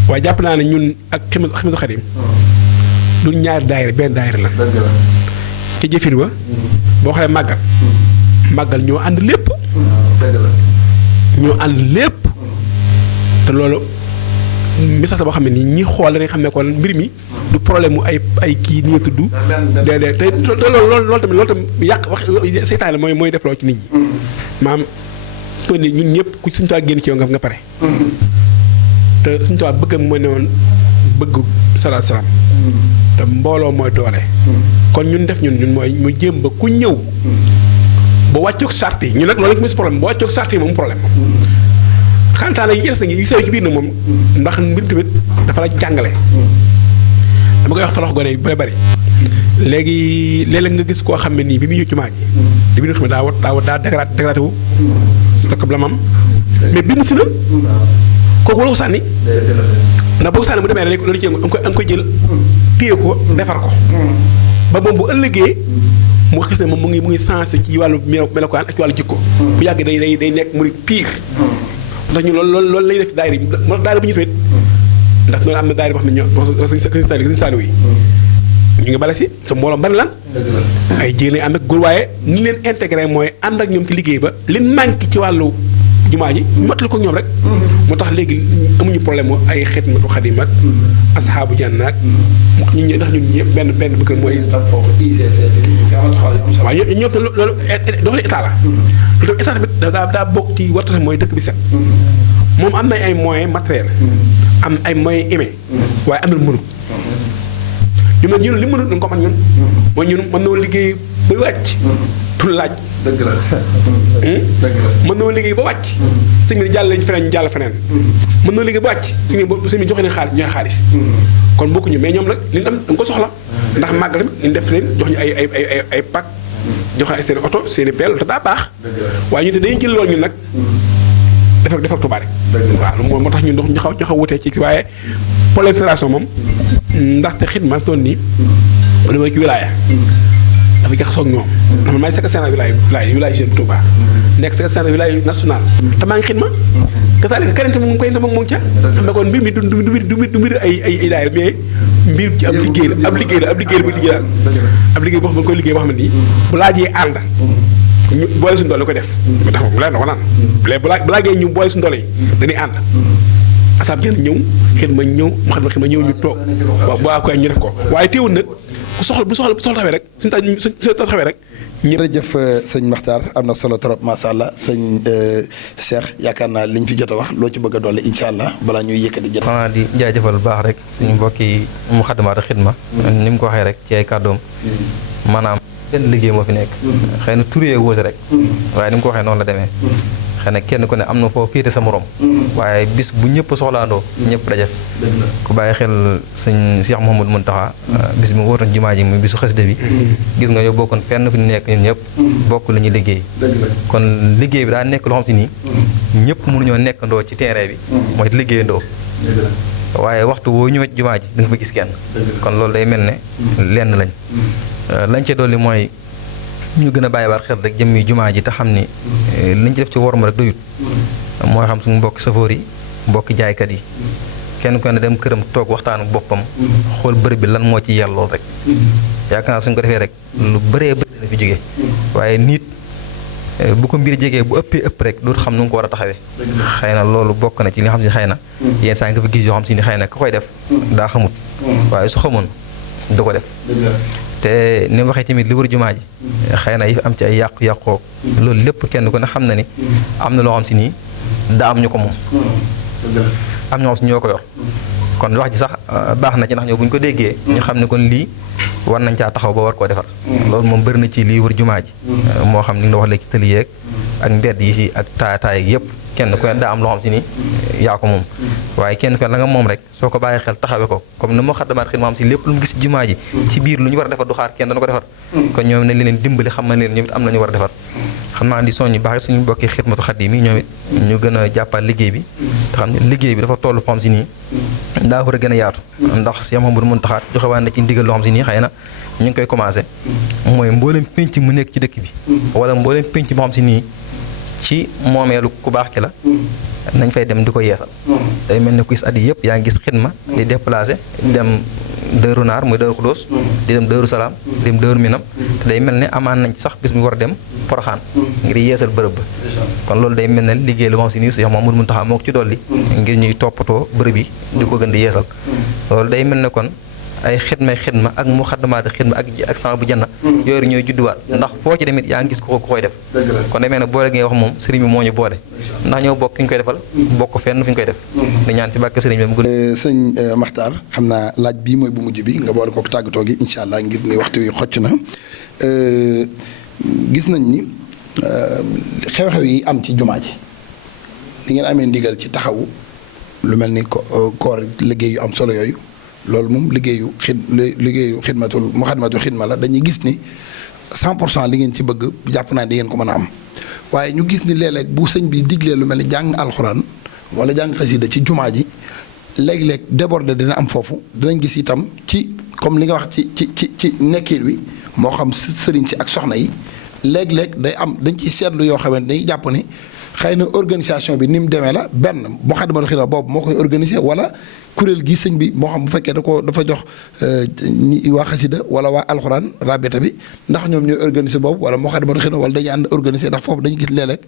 waaye jàpp naa ne ñun ak Xidmatul Xadim du ñaari daayira benn daayira la ca jëfin wa boo xoolee màggal ñoo ànd lépp te loolu message boo xam ne nii ñi xool dañuy xam ne kon mbir mi du problème mu ay kii ni nga tudd déedéet te loolu tamit yàq wax seytaane mooy def loo ci nit ñi maam toon ni ñun ñëpp ku suñu tuwaa génn ci yow nga pare te suñu tuwaa bëggam mooy ne woon bëgg salaat salaam te mbooloo mooy doole kon ñun mooy mu jéem ba ku ñëw ba wàccoog sart yi ñu nag loolu mooy problème ba wàccoog sart yi moom problème moom xantaana yi des yu sew ci biir na moom ndax mbir tamit dafa la jàngale dama koy wax fa wax gone yi bari léegi léeg-léeg nga gis koo xam ne nii bi muy ñëw ci maa ji di bi nga xam ne daa dégradé wu stock la mam mais bind si na kooku wala ko sànni ndax boo ko sànni bu demee rek loolu ci nga koy jël téye ko defar ko ba moom bu ëllëgee mu gis ne moom mu ngi sensé ci wàllu melokaan ak ci wàllu jikko bu yàgg day nekk mu pire ndax ñu loolu lay def daayira bi moo tax daayira bu ñu tamit ndax noonu am na daayira boo xam ne ñoo suñu saaliw yi ñu ngi bale si te mbooloo bari lan ay jigéen ànd ak góor waaye ni leen intégré mooy ànd ak ñoom ci liggéey ba li manqué ci wàllu jumaa ji ñu mottali ko ñoom rek moo tax léegi amuñu problème ay Xidmatul Xadim ak Asxaabu Janna ak ñun ndax ñun ñëpp benn bëgg mooy waaw ñoom te loolu doxali état la loolu état tamit daa bokk ci warta mooy dëkk bi set moom am na ay moyens matériels am ay moyens humains waaye am na mënu ñun nag ñun li mënut dañ ko man ñun mooy ñun mën noo liggéey ba wàcc tul laaj dëgg la mën noo liggéey ba wàcc sëñ bi jàll lañ feneen ñu jàll feneen mën noo liggéey ba wàcc sëñ bi joxe ne xaalis ñu joxe xaalis kon bokkuñu mais ñoom nag li ñu am da nga ko soxla ndax màggal ñu def leen jox ñu ay pack jox ay seen oto seen i peel te daa baax waaye ñu te dañuy jël loolu ñun nag defar Touba rek waaw moo tax ñun ñu xaw wutee ci waaye problème fédération moom ndaxte xidma toon nii ba damay ci wilaaya dafa jaxasoo ak ñoom ndax man maay secrétaire wilaaya jeune Touba nekk secrétaire wilaaya national te maa ngi xidma kasaalika karante moom koy tam ak moom ca xam ne kon mbir mi du mbir ay daayira mais mbir ci ab liggéey la bu liggéey daal ab liggéey boo xam ne koy liggéey boo xam ne nii bu laajee ànd ñu boole suñu doole ko def dafa mu leen na ko naan léegi bu laajee ñu boole suñu doole yi dañuy ànd asab jën ñëw xidma ñëw mu xam ne xidma ñëw ñu toog waaw koy ñu def ko waaye teewul nag bu soxla taxawee rek suñu taxawee rek jërëjëf sëñ Makhtar am na solo trop macha allah sëñ Cheikh yaakaar naa liñ fi jot a wax loo ci bëgg a dolli incha allah balaa ñuy yëkkati jot. xanaa di jaajëfal bu baax rek suñu mbokki Moukhaddamatoul Khidma ni mu ko waxee rek ci ay kàddoom maanaam benn liggéey moo fi nekk xëy na turee wóote rek waaye ni mu ko waxee noonu la demee xëy na kenn ku ne am na foo féete sa morom waaye bis bu ñëpp soxlaandoo ñëpp daje ku bàyyi xel sëñ Cheikh Mouhamadou Mountakha bis bi mu wootoon jumaa ji muy bisu xasida bi gis nga yow bokkoon fenn fu ñu nekk ñun ñëpp bokk la ñuy liggéey kon liggéey bi daa nekk loo xam si nii ñëpp mënuñoo nekkandoo ci terrain bi mooy liggéeyandoo waaye waxtu woo ñëwee jumaa ji da nga fa gis kenn kon loolu day mel ne lenn lañ ca dolli mooy ñu gën a bàyyiwaat xel rek jëmmi jumaa ji te xam ni liñ ci def ci worma rek doyut mooy xam suñu mbokki safoor yi mbokki jaaykat yi kenn ko ne dem këram toog waxtaan ak boppam xool bërëb bi lan moo ci yellool rek yaakaar naa suñ ko defee rek lu bëree bëri na fi jóge waaye nit bu ko mbir jegee bu ëpp rek dootu xam nu nga ko war a taxawee xëy na loolu bokk na ci li nga xam si xëy na yenn saa nga fa gis yoo xam si ni xëy na ka koy def daa xamut waaye su xamoon du ko def te ni waxee tamit li wër jumaa ji xëy na yi am ci ay yàqu-yàqoo loolu lépp kenn ku ne xam na ni am na loo xam si nii daa am ñu ko moom am ñoo xam si ñoo ko yor kon wax ji sax baax na ci ndax ñoo bu ñu ko déggee ñu xam ne kon lii war nañ caa taxaw ba war koo defar loolu moom bëri na ci lii wër jumaa ji moo xam ni nga wax léegi ci tëli yeeg ak mbedd yi si ak taay yëpp kenn ku ne daa am loo xam si ni yaa ko moom waaye kenn ku ne la nga moom rek soo ko bàyyi xel taxawee ko comme ni Moukhaddamatoul Khidma am si lépp lu mu gis jumaa ji ci biir lu ñu war a defar du xaar kenn dana ko defar kon ñoom ne leen dimbali xam na leen ñoom it am na ñu war a defar xam naa di soññu baax suñu mbokki Xidmatul Xaadim yi ñoom it ñu gën a jàppal liggéey bi te xam ne liggéey bi dafa toll foo xam si nii daa war a gën a yaatu ndax Cheikh Mouhamadou Mountakha joxe waan na ci ndigal loo xam si nii xëy na ñu ngi koy commencé mooy mboolem pénc mu nekk ci dëkk bi wala mboolem pénc moo xam si nii ci moomeelu ku baax ki la nañ fay dem di ko yeesal day mel ne ku gis at yi yëpp yaa ngi gis xidma di déplacé dem Daaru Naar muy Daaru Xudoos di dem Daaru Salaam di dem Daaru Minam te day mel ne amaan nañ sax bis mu war a dem Poroxaan ngir yeesal bërëb ba kon loolu day mel ne liggéey lu ma xam si nii Cheikh Mouhamadou Mountakha moo ko ci dolli ngir ñuy toppatoo bërëb yi di ko gën di yeesal loolu day mel ne kon ay xidma ak Moukhaddamatoul Khidma ak sama bu janna yooyu ñooy judduwaat ndax foo ci demit yaa ngi gis ko koy def kon demee ne boole gi ngay wax moom sëriñ bi moo ñu boole ndax ñoo bokk fi ñu koy defal bokk fenn fi ñu koy def di ñaan ci bàkke sëriñ bi mu sëñ Makhtar xam naa laaj bii mooy bu mujj bi nga boole ko tàggatoo gi incha allah ngir ni waxtu wi xocc na gis nañ ni xew-xew yi am ci jumaa ji ni ngeen amee ndigal ci taxawu lu mel ni koor liggéey yu am solo yooyu loolu moom liggéeyu Moukhaddamatoul Khidma la dañuy gis ni 100% li ngeen ci bëgg jàpp naa di ngeen ko mën a am waaye ñu gis ni léeg-léeg bu sëñ bi diglee lu mel ni jàng alxuraan wala jàng xasida ci jumaa ji léeg-léeg débordé dina am foofu dinañ gis itam ci comme li nga wax ci nekkiin wi moo xam sëriñ si ak soxna yi léeg-léeg day am dañ ciy seetlu yoo xamante dañuy jàpp ni xëy na organisation bi ni mu demee la benn Moukhaddamatoul Khidma boobu moo koy organiser wala kuréel gi sëñ bi moo xam bu fekkee dafa jox waa xasida wala waa alxuraan rabita bi ndax ñoom ñooy organiser boobu wala Moukhaddamatoul Khidma wala dañuy ànd organiser ndax foofu dañu gis léeg-léeg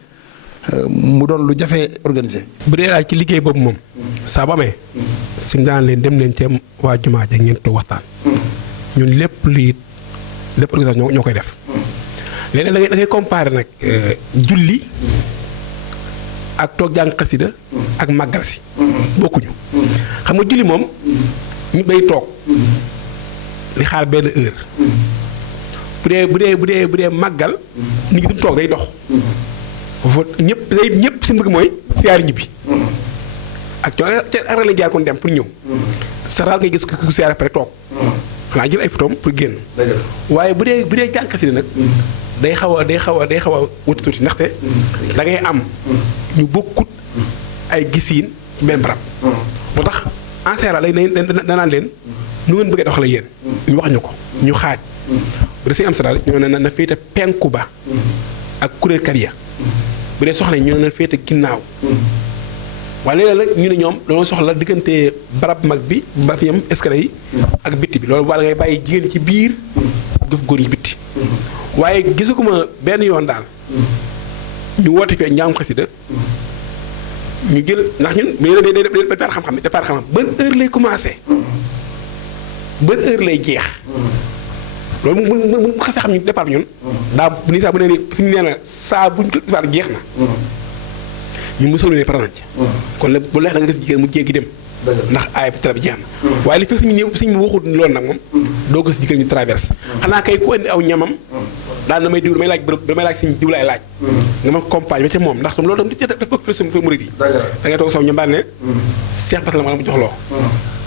mu doon lu jafee organiser. bu dee daal ci liggéey boobu moom saa bu amee suñu daan leen dem leen ca waa jumaa ja ngeen toog waxtaan ñun lépp organisation ñoo koy def léeg-léeg da ngay comparer nag julli ak toog jàng xasida ak màggal si bokkuñu xam nga julli moom ñu day toog di xaar benn heure bu dee màggal nit ñi du toog day dox foofu ñëpp seen bëgg mooy siyaari ñibbi ak coono ca ar la jaar kon dem pour ñëw saral ngay gis ku siyaare pare toog xanaa jël ay photom pour génn. waaye bu dee jàng xasida nag. day xaw a wuti tuuti ndaxte. da ngay am ñu bokkut ay gisiin ci benn barab. moo tax en général danaan leen nu ngeen bëggee doxalee yéen. ñu wax ñu ko ñu xaaj. bu dee sëñ am sadal ñu ne na féete penku ba. ak kuréelkat ya. bu dee soxna ñu ne na féete ginnaaw. waaye léeg-léeg nag ñu ne ñoom dañoo soxla diggante barab mag bi ba fi yam escalier yi ak bitti bi loolu wala ngay bàyyi jigéen ci biir def góor yi bitti waaye gisaguma benn yoon daal ñu woote fee njàngum xasida ñu jël ndax ñun mais day départ xam-xam bi départ xam-xam ban heure lay commencé ban heure lay jeex loolu mu xasee xam ñu départ bi ñun daa bu ni saa bu nee ni suñu nee na saa buñ départ jeex na ñu mësul ne pare nañ ci kon la bu leex da nga gis jigéen mu jéggi dem ndax aay bi jeex na waaye li fekk suñu waxut loolu nag moom doo gis jigéen ñu traverse xanaa kay ku indi aw ñamam daan damay diw damay laaj suñu diw laay laaj nga ma compagnie ba ca moom ndax tam loolu tam dafa bëgg fa murid yi da ngay toog saw ñam daan ne seex parce que la ma jox loo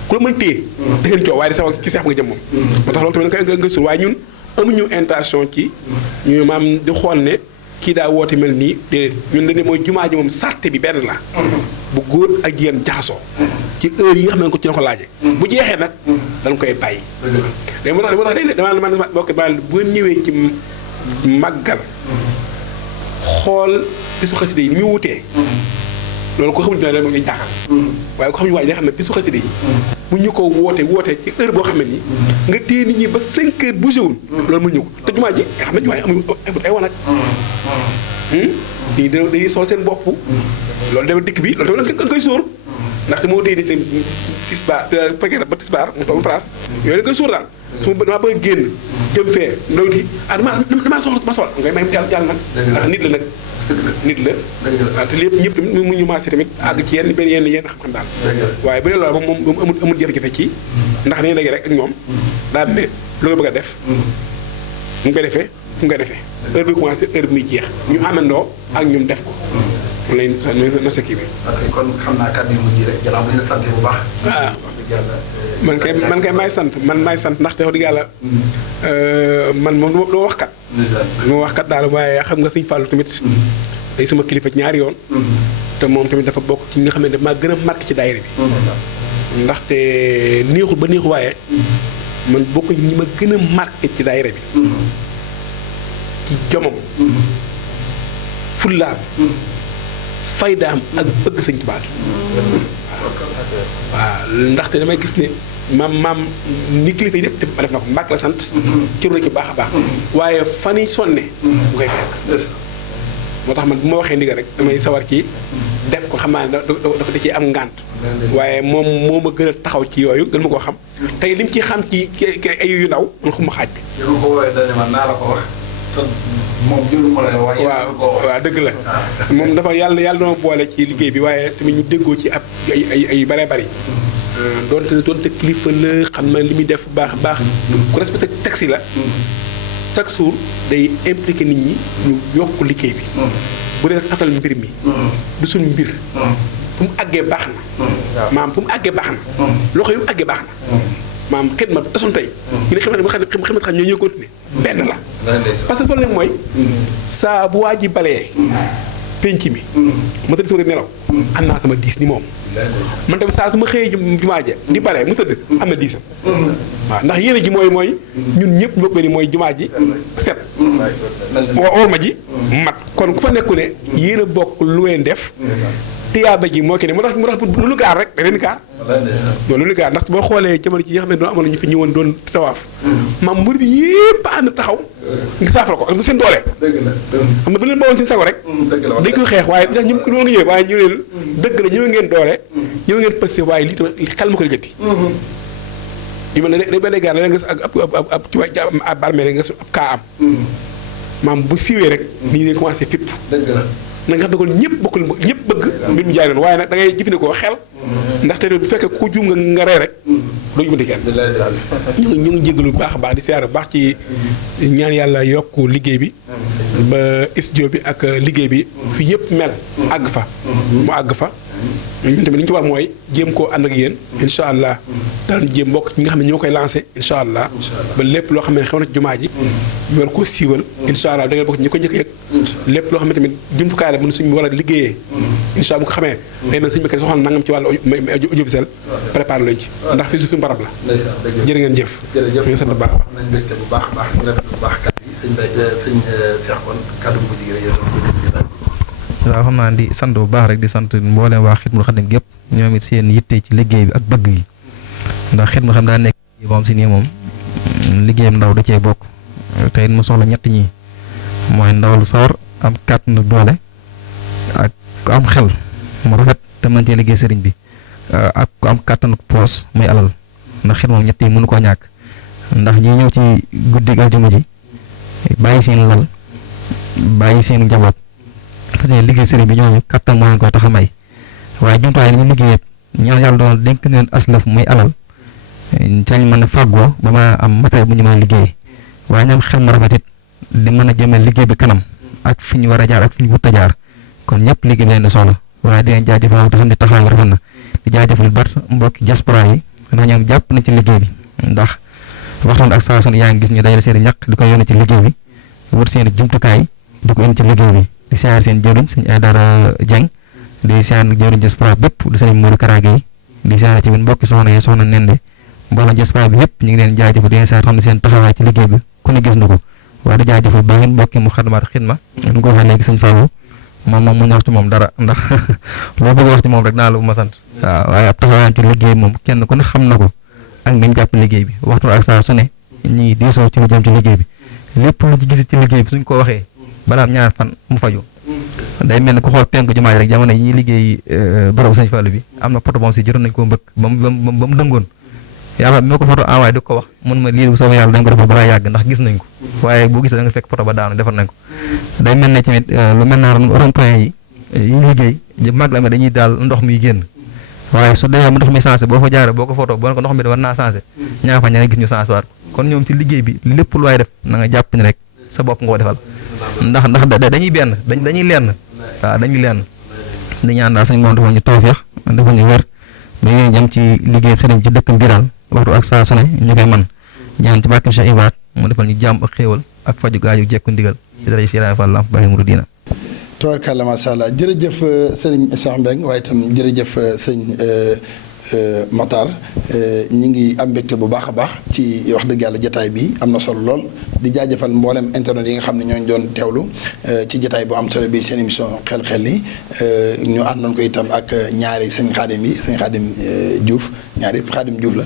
ku la mën téye da ngeen coow waaye di saw ci seex ba nga jëm moom moo tax loolu tamit nga sul waaye ñun amuñu intention ci ñu maam di xool ne kii daa woote mel nii déedéet ñun dañu ne mooy jumaa ji moom sarte bi benn la bu góor ak jigéen jaxasoo ci heure yi nga xam ne ko ci la ko laaje bu jeexee nag dañ koy bàyyi léegi moo tax dama bokk baal bu ngeen ñëwee ci màggal xool bisu xasida yi ni muy wutee loolu ko xamuñu ne moom ngay jaaxal waaye ko xamuñu waaye day xam ne bisu xasida yi bu ñu ko woote ci heure boo xam ne nii nga téye nit ñi ba 5 heures bougé wul loolu mu ñëw te jumaa ji nga xam ne jumaa yi amul ay wanag dañuy sol seen bopp loolu dama dikk bi loolu tamit nga koy sóor ndaxte moo téye nit tisbaar fekkee ba tisbaar mu toog place yooyu da koy sóor daal su ma damaa bëgg génn jëm fee ndaw di damaa soxla ngay may jàll nag ndax nit la waaw te lépp ñëpp tamit mu ñu maasee tamit àgg ci yenn xam-xam daal waaye bu dee loolu moom amul jafe-jafe ci ndax dañuy dégg rek ak ñoom daal ne lu nga bëgg a def mu koy defee fu mu koy defee heure bi commencé heure bi muy jeex ñu amandoo ak ñoom def ko mu lay no sa kii bi kon xam naa kàddu yu mujj rek gannaaw bu ñu la sant bu baax waaw man kay maay sant ndaxte wax dëgg yàlla man moom du ma wax kat daal waaye xam nga sëñ Fallou tamit day sama kilifa ci ñaari yoon te moom tamit dafa bokk ci nga xam ne daf maa gën a marqué ci daayira bi ndaxte neexul ba neexul waaye man bokk ñi ma gën a marqué ci daayira bi ci jomam fullaam faydaam ak bëgg sëñ Tuubaa waaw ndaxte damay gis ne maam ni kilifa yi def ma def na ko Mbàkke la sant cëru na ci baax a baax waaye fan yi sonne bu koy fekk moo tax man bu ma waxee ndigal rek damay sawar ci def ko xam naa ne dafa da ciy am ngànt waaye moom moo ma gën a taxaw ci yooyu gën ma koo xam tey lim ci xam ci ay yu ndaw man xuma xaaj bi ko woowee dañ ne man naa la ko wax moom jëluma la wax waaw dëgg la moom dafa yàlla dama boole ci liggéey bi waaye tamit ñu déggoo ci ab ay bare bari doonte kilifa la xam na li muy def baax ku respecté texte yi la chaque jour day impliqué nit ñi ñu yokk liggéey bi bu dee tatal mbir mi du suñ mbir fu mu àggee baax na maam fu mu àggee baax na loxo yu mu àggee baax na maam xidma tasoon tey ñu ne xidma tax ñoo ñuy continuer benn la parce que problème mooy saa bu waa ji balee penc mi ma tëdd sama nelaw am naa sama 10 ni moom man tamit saa su ma xëyee jumaa ja di balee mu tëdd am na 10am waaw ndax yéene ji mooy ñun ñëpp ñu bokk ni mooy jumaa ji set or ma ji mat kon ku fa nekku ne yéen a bokk lu leen def tiyaaba ji moo ke ne moo tax lu gaar rek da leen gaar loolu lu gaar ndax boo xoolee jamono ji nga xam ne doon amoon ñu fi ñëwoon doon tawaaf maam mbir bi yépp ànd taxaw nga saafara ko ak seen doole xam nga bu leen bawoon seen sago rek dañ koy xeex waaye sax ñu loolu nga ñëwee waaye ñu leen dëgg la ñëw ngeen doole ñëw ngeen pëste waaye lii tamit xel ma ko liggéey yu mel ne ba gaar la nga gis ab ci ab barmée nga gis ab kaa am maam bu siiwee rek nit ñi dañ commencé fipp na nga xam ne kon ñëpp bëgg mbir mu jaay noonu waaye nag da ngay jëfandikoo xel ndaxte bu fekkee ku juum nga rey rek doo jubati kenn ñu ngi jégalu bu baax a baax di siyaare bu baax ci ñaan yàlla yokk liggéey bi ba studio bi ak liggéey bi fi yëpp mel àgg fa mu àgg fa ñun tamit li ñu ci war mooy jéem koo ànd ak yéen incha allah danañ jéem mbokk ñi nga xam ne ñoo koy lancé incha allah ba lépp loo xam ne xew na ci jumaa ji ñu war koo siiwal incha allah da ngeen bokk ñi ko njëkk yëg lépp loo xam ne tamit jumtukaay la mën suñ war a liggéeyee incha allah bu ko xamee day mel sëñ bi soxla nangam ci wàllu audiovisuel préparé lañ ci ndax fii suñu barab la jërë ngeen jëf ñu ngi sant bu baax nañ mbégte bu baax a baax ñu rafetlu bu baax kàddu yi sëñ Cheikh kon kàddu bu jigéen yow waaw xam naa di sant bu baax rek di sant mboolem waa Xidmatul Xadim gépp ñoom it seen yitte ci liggéey bi ak bëgg yi ndax Xidmatul Xadim daa nekk moom si nii moom liggéeyam ndaw da cee bokk te it mu soxla ñett ñi mooy ndaw lu sawar am kàttan doole ak ku am xel mu rafet te mën cee liggéey sëriñ bi ak ku am kàttanu poos muy alal ndax Xidma moom ñett yi mënu koo ñàkk ndax ñi ñëw ci guddi aljuma ji bàyyi seen lal bàyyi seen njaboot parce que liggéey sëriñ bi ñooñu kàttan moo leen ko tax a may waaye jumtuwaay yi ñu liggéey ñaan yàlla doon dénk leen aslaf muy alal ci lañ mën a fàggoo ba ma am matériel bu ñu mën a liggéey waaye ñoom xel mu rafet it di mën a jëmee liggéey bi kanam ak fi ñu war a jaar ak fi ñu wut a jaar kon ñëpp liggéey bi leen di soxla waaye di leen jaajëfal te xam ne taxawaay bi rafet na di jaajëfal bat mbokki diaspora yi ndax ñoom jàpp nañ ci liggéey bi ndax waxtaan ak saa su ne yaa ngi gis ñu dajale seen i ñaq di ko yónnee ci liggéey bi wut seen i jumtukaay di ko indi ci liggéey bi di siyaar seen jëriñ sëñ Aydara Dieng di siyaar jëriñ diaspora bépp di sëñ Modou Karaage yi di siyaar ci biir mbokki soxna yi soxna Nende mbooloo diaspora bi yëpp ñu ngi leen jaajëfal di leen siyaar xam ne seen taxawaay ci liggéey bi ku ne gis na ko waaye di jaajëfal ba ngeen mbokki mu Xadamatul Xidma ñu ko waxee léegi sëñ Fallou moom mu ñu wax ci moom dara ndax loo bëgg wax ci moom rek naa la bu ma sant waaw waaye ab taxawaayam ci liggéey moom kenn ku ne xam na ko ak ni mu jàpp liggéey bi waxtu ak saa su ne ñu ngi diisoo ci lu jëm ci liggéey bi lépp lu ci gis ci liggéey bi suñ ko waxee balaa ñaar fan mu faju day mel ne ku xool penku jumaa ji rek jamono yi ñuy liggéey barabu sëñ Fallou bi am na poto moom si jotoon nañ koo mbëkk ba mu dëngoon yàlla bi ma ko foto envoyé di ko wax mun ma lii bu soobee yàlla dañ ko defal balaa yàgg ndax gis nañ ko waaye boo gisee da nga fekk poto ba daanu defar nañ ko day mel ne tamit lu mel naa rond-point yi liggéey mag la amee dañuy daal ndox muy génn waaye su dee ndox mi sensé boo fa jaaree boo ko foto boo ko ndox mi war naa sensé ñaa fa ña gis ñu sensé waat ko kon ñoom ci liggéey bi lépp lu waay def na nga jàpp ni rek sa bopp nga ko defal ndax dañuy benn dañuy lenn waaw dañuy lenn di ñaan daal suñu moom dafa ñu tawfeex dafa ñu wér ba ngeen jëm ci liggéey sëriñ ci dëkk mbiral waxtu ak saa su ne ñu koy man ñaan ci barke Cheikh Ibrahima mu defal ñu jàmm ak xéewal ak faju gaaju jekku ndigal ci dara si Serigne Fall Lamp Baye Mouridina tabarkàlla macha allah jërëjëf sëriñ Cheikh Mbengue waaye itam jërëjëf sëñ Matar ñi ngi am mbégte bu baax a baax ci wax dëgg yàlla jataay bi am na solo lool di jaajëfal mboolem internet yi nga xam ne ñooñu doon teewlu ci jataay bu am solo bi seen émission xel-xel yi ñu àndoon ko itam ak ñaari sëñ Xaadim yi sëñ Xaadim Diouf ñaari yëpp Xaadim Diouf la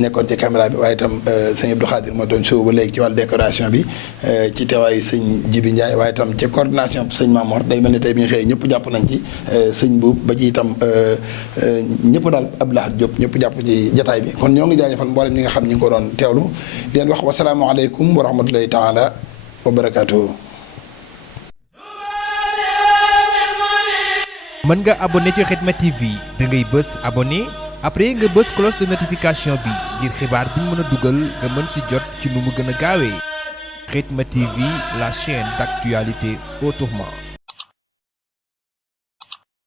nekkoon ci caméra bi waaye itam sëñ Abdou Khadir moo doon show ba léegi ci wàllu décoration bi ci teewaayu sëñ Jibi Ndiaye waaye itam ci coordination sëñ Mamor day mel ni tey bi ñu xëyee ñëpp jàpp nañ ci sëñ Buub ba ci itam ñëpp daal Abdoulaye Diop ñëpp jàpp ci jataay bi kon ñoo ngi jaajëfal mboolem ñi nga xam ñi ngi ko doon teewlu di leen wax wasalaamaaleykum wa rahmatulahi taala wa barakaatuhu. mën nga abonné ci Xidma TV da ngay bës abonné après nga bës cloche de notification bi ngir xibaar bi ñu mën a dugal nga mën si jot ci nu mu gën a gaawee Xidma TV, la chaîne d'actualité autrement.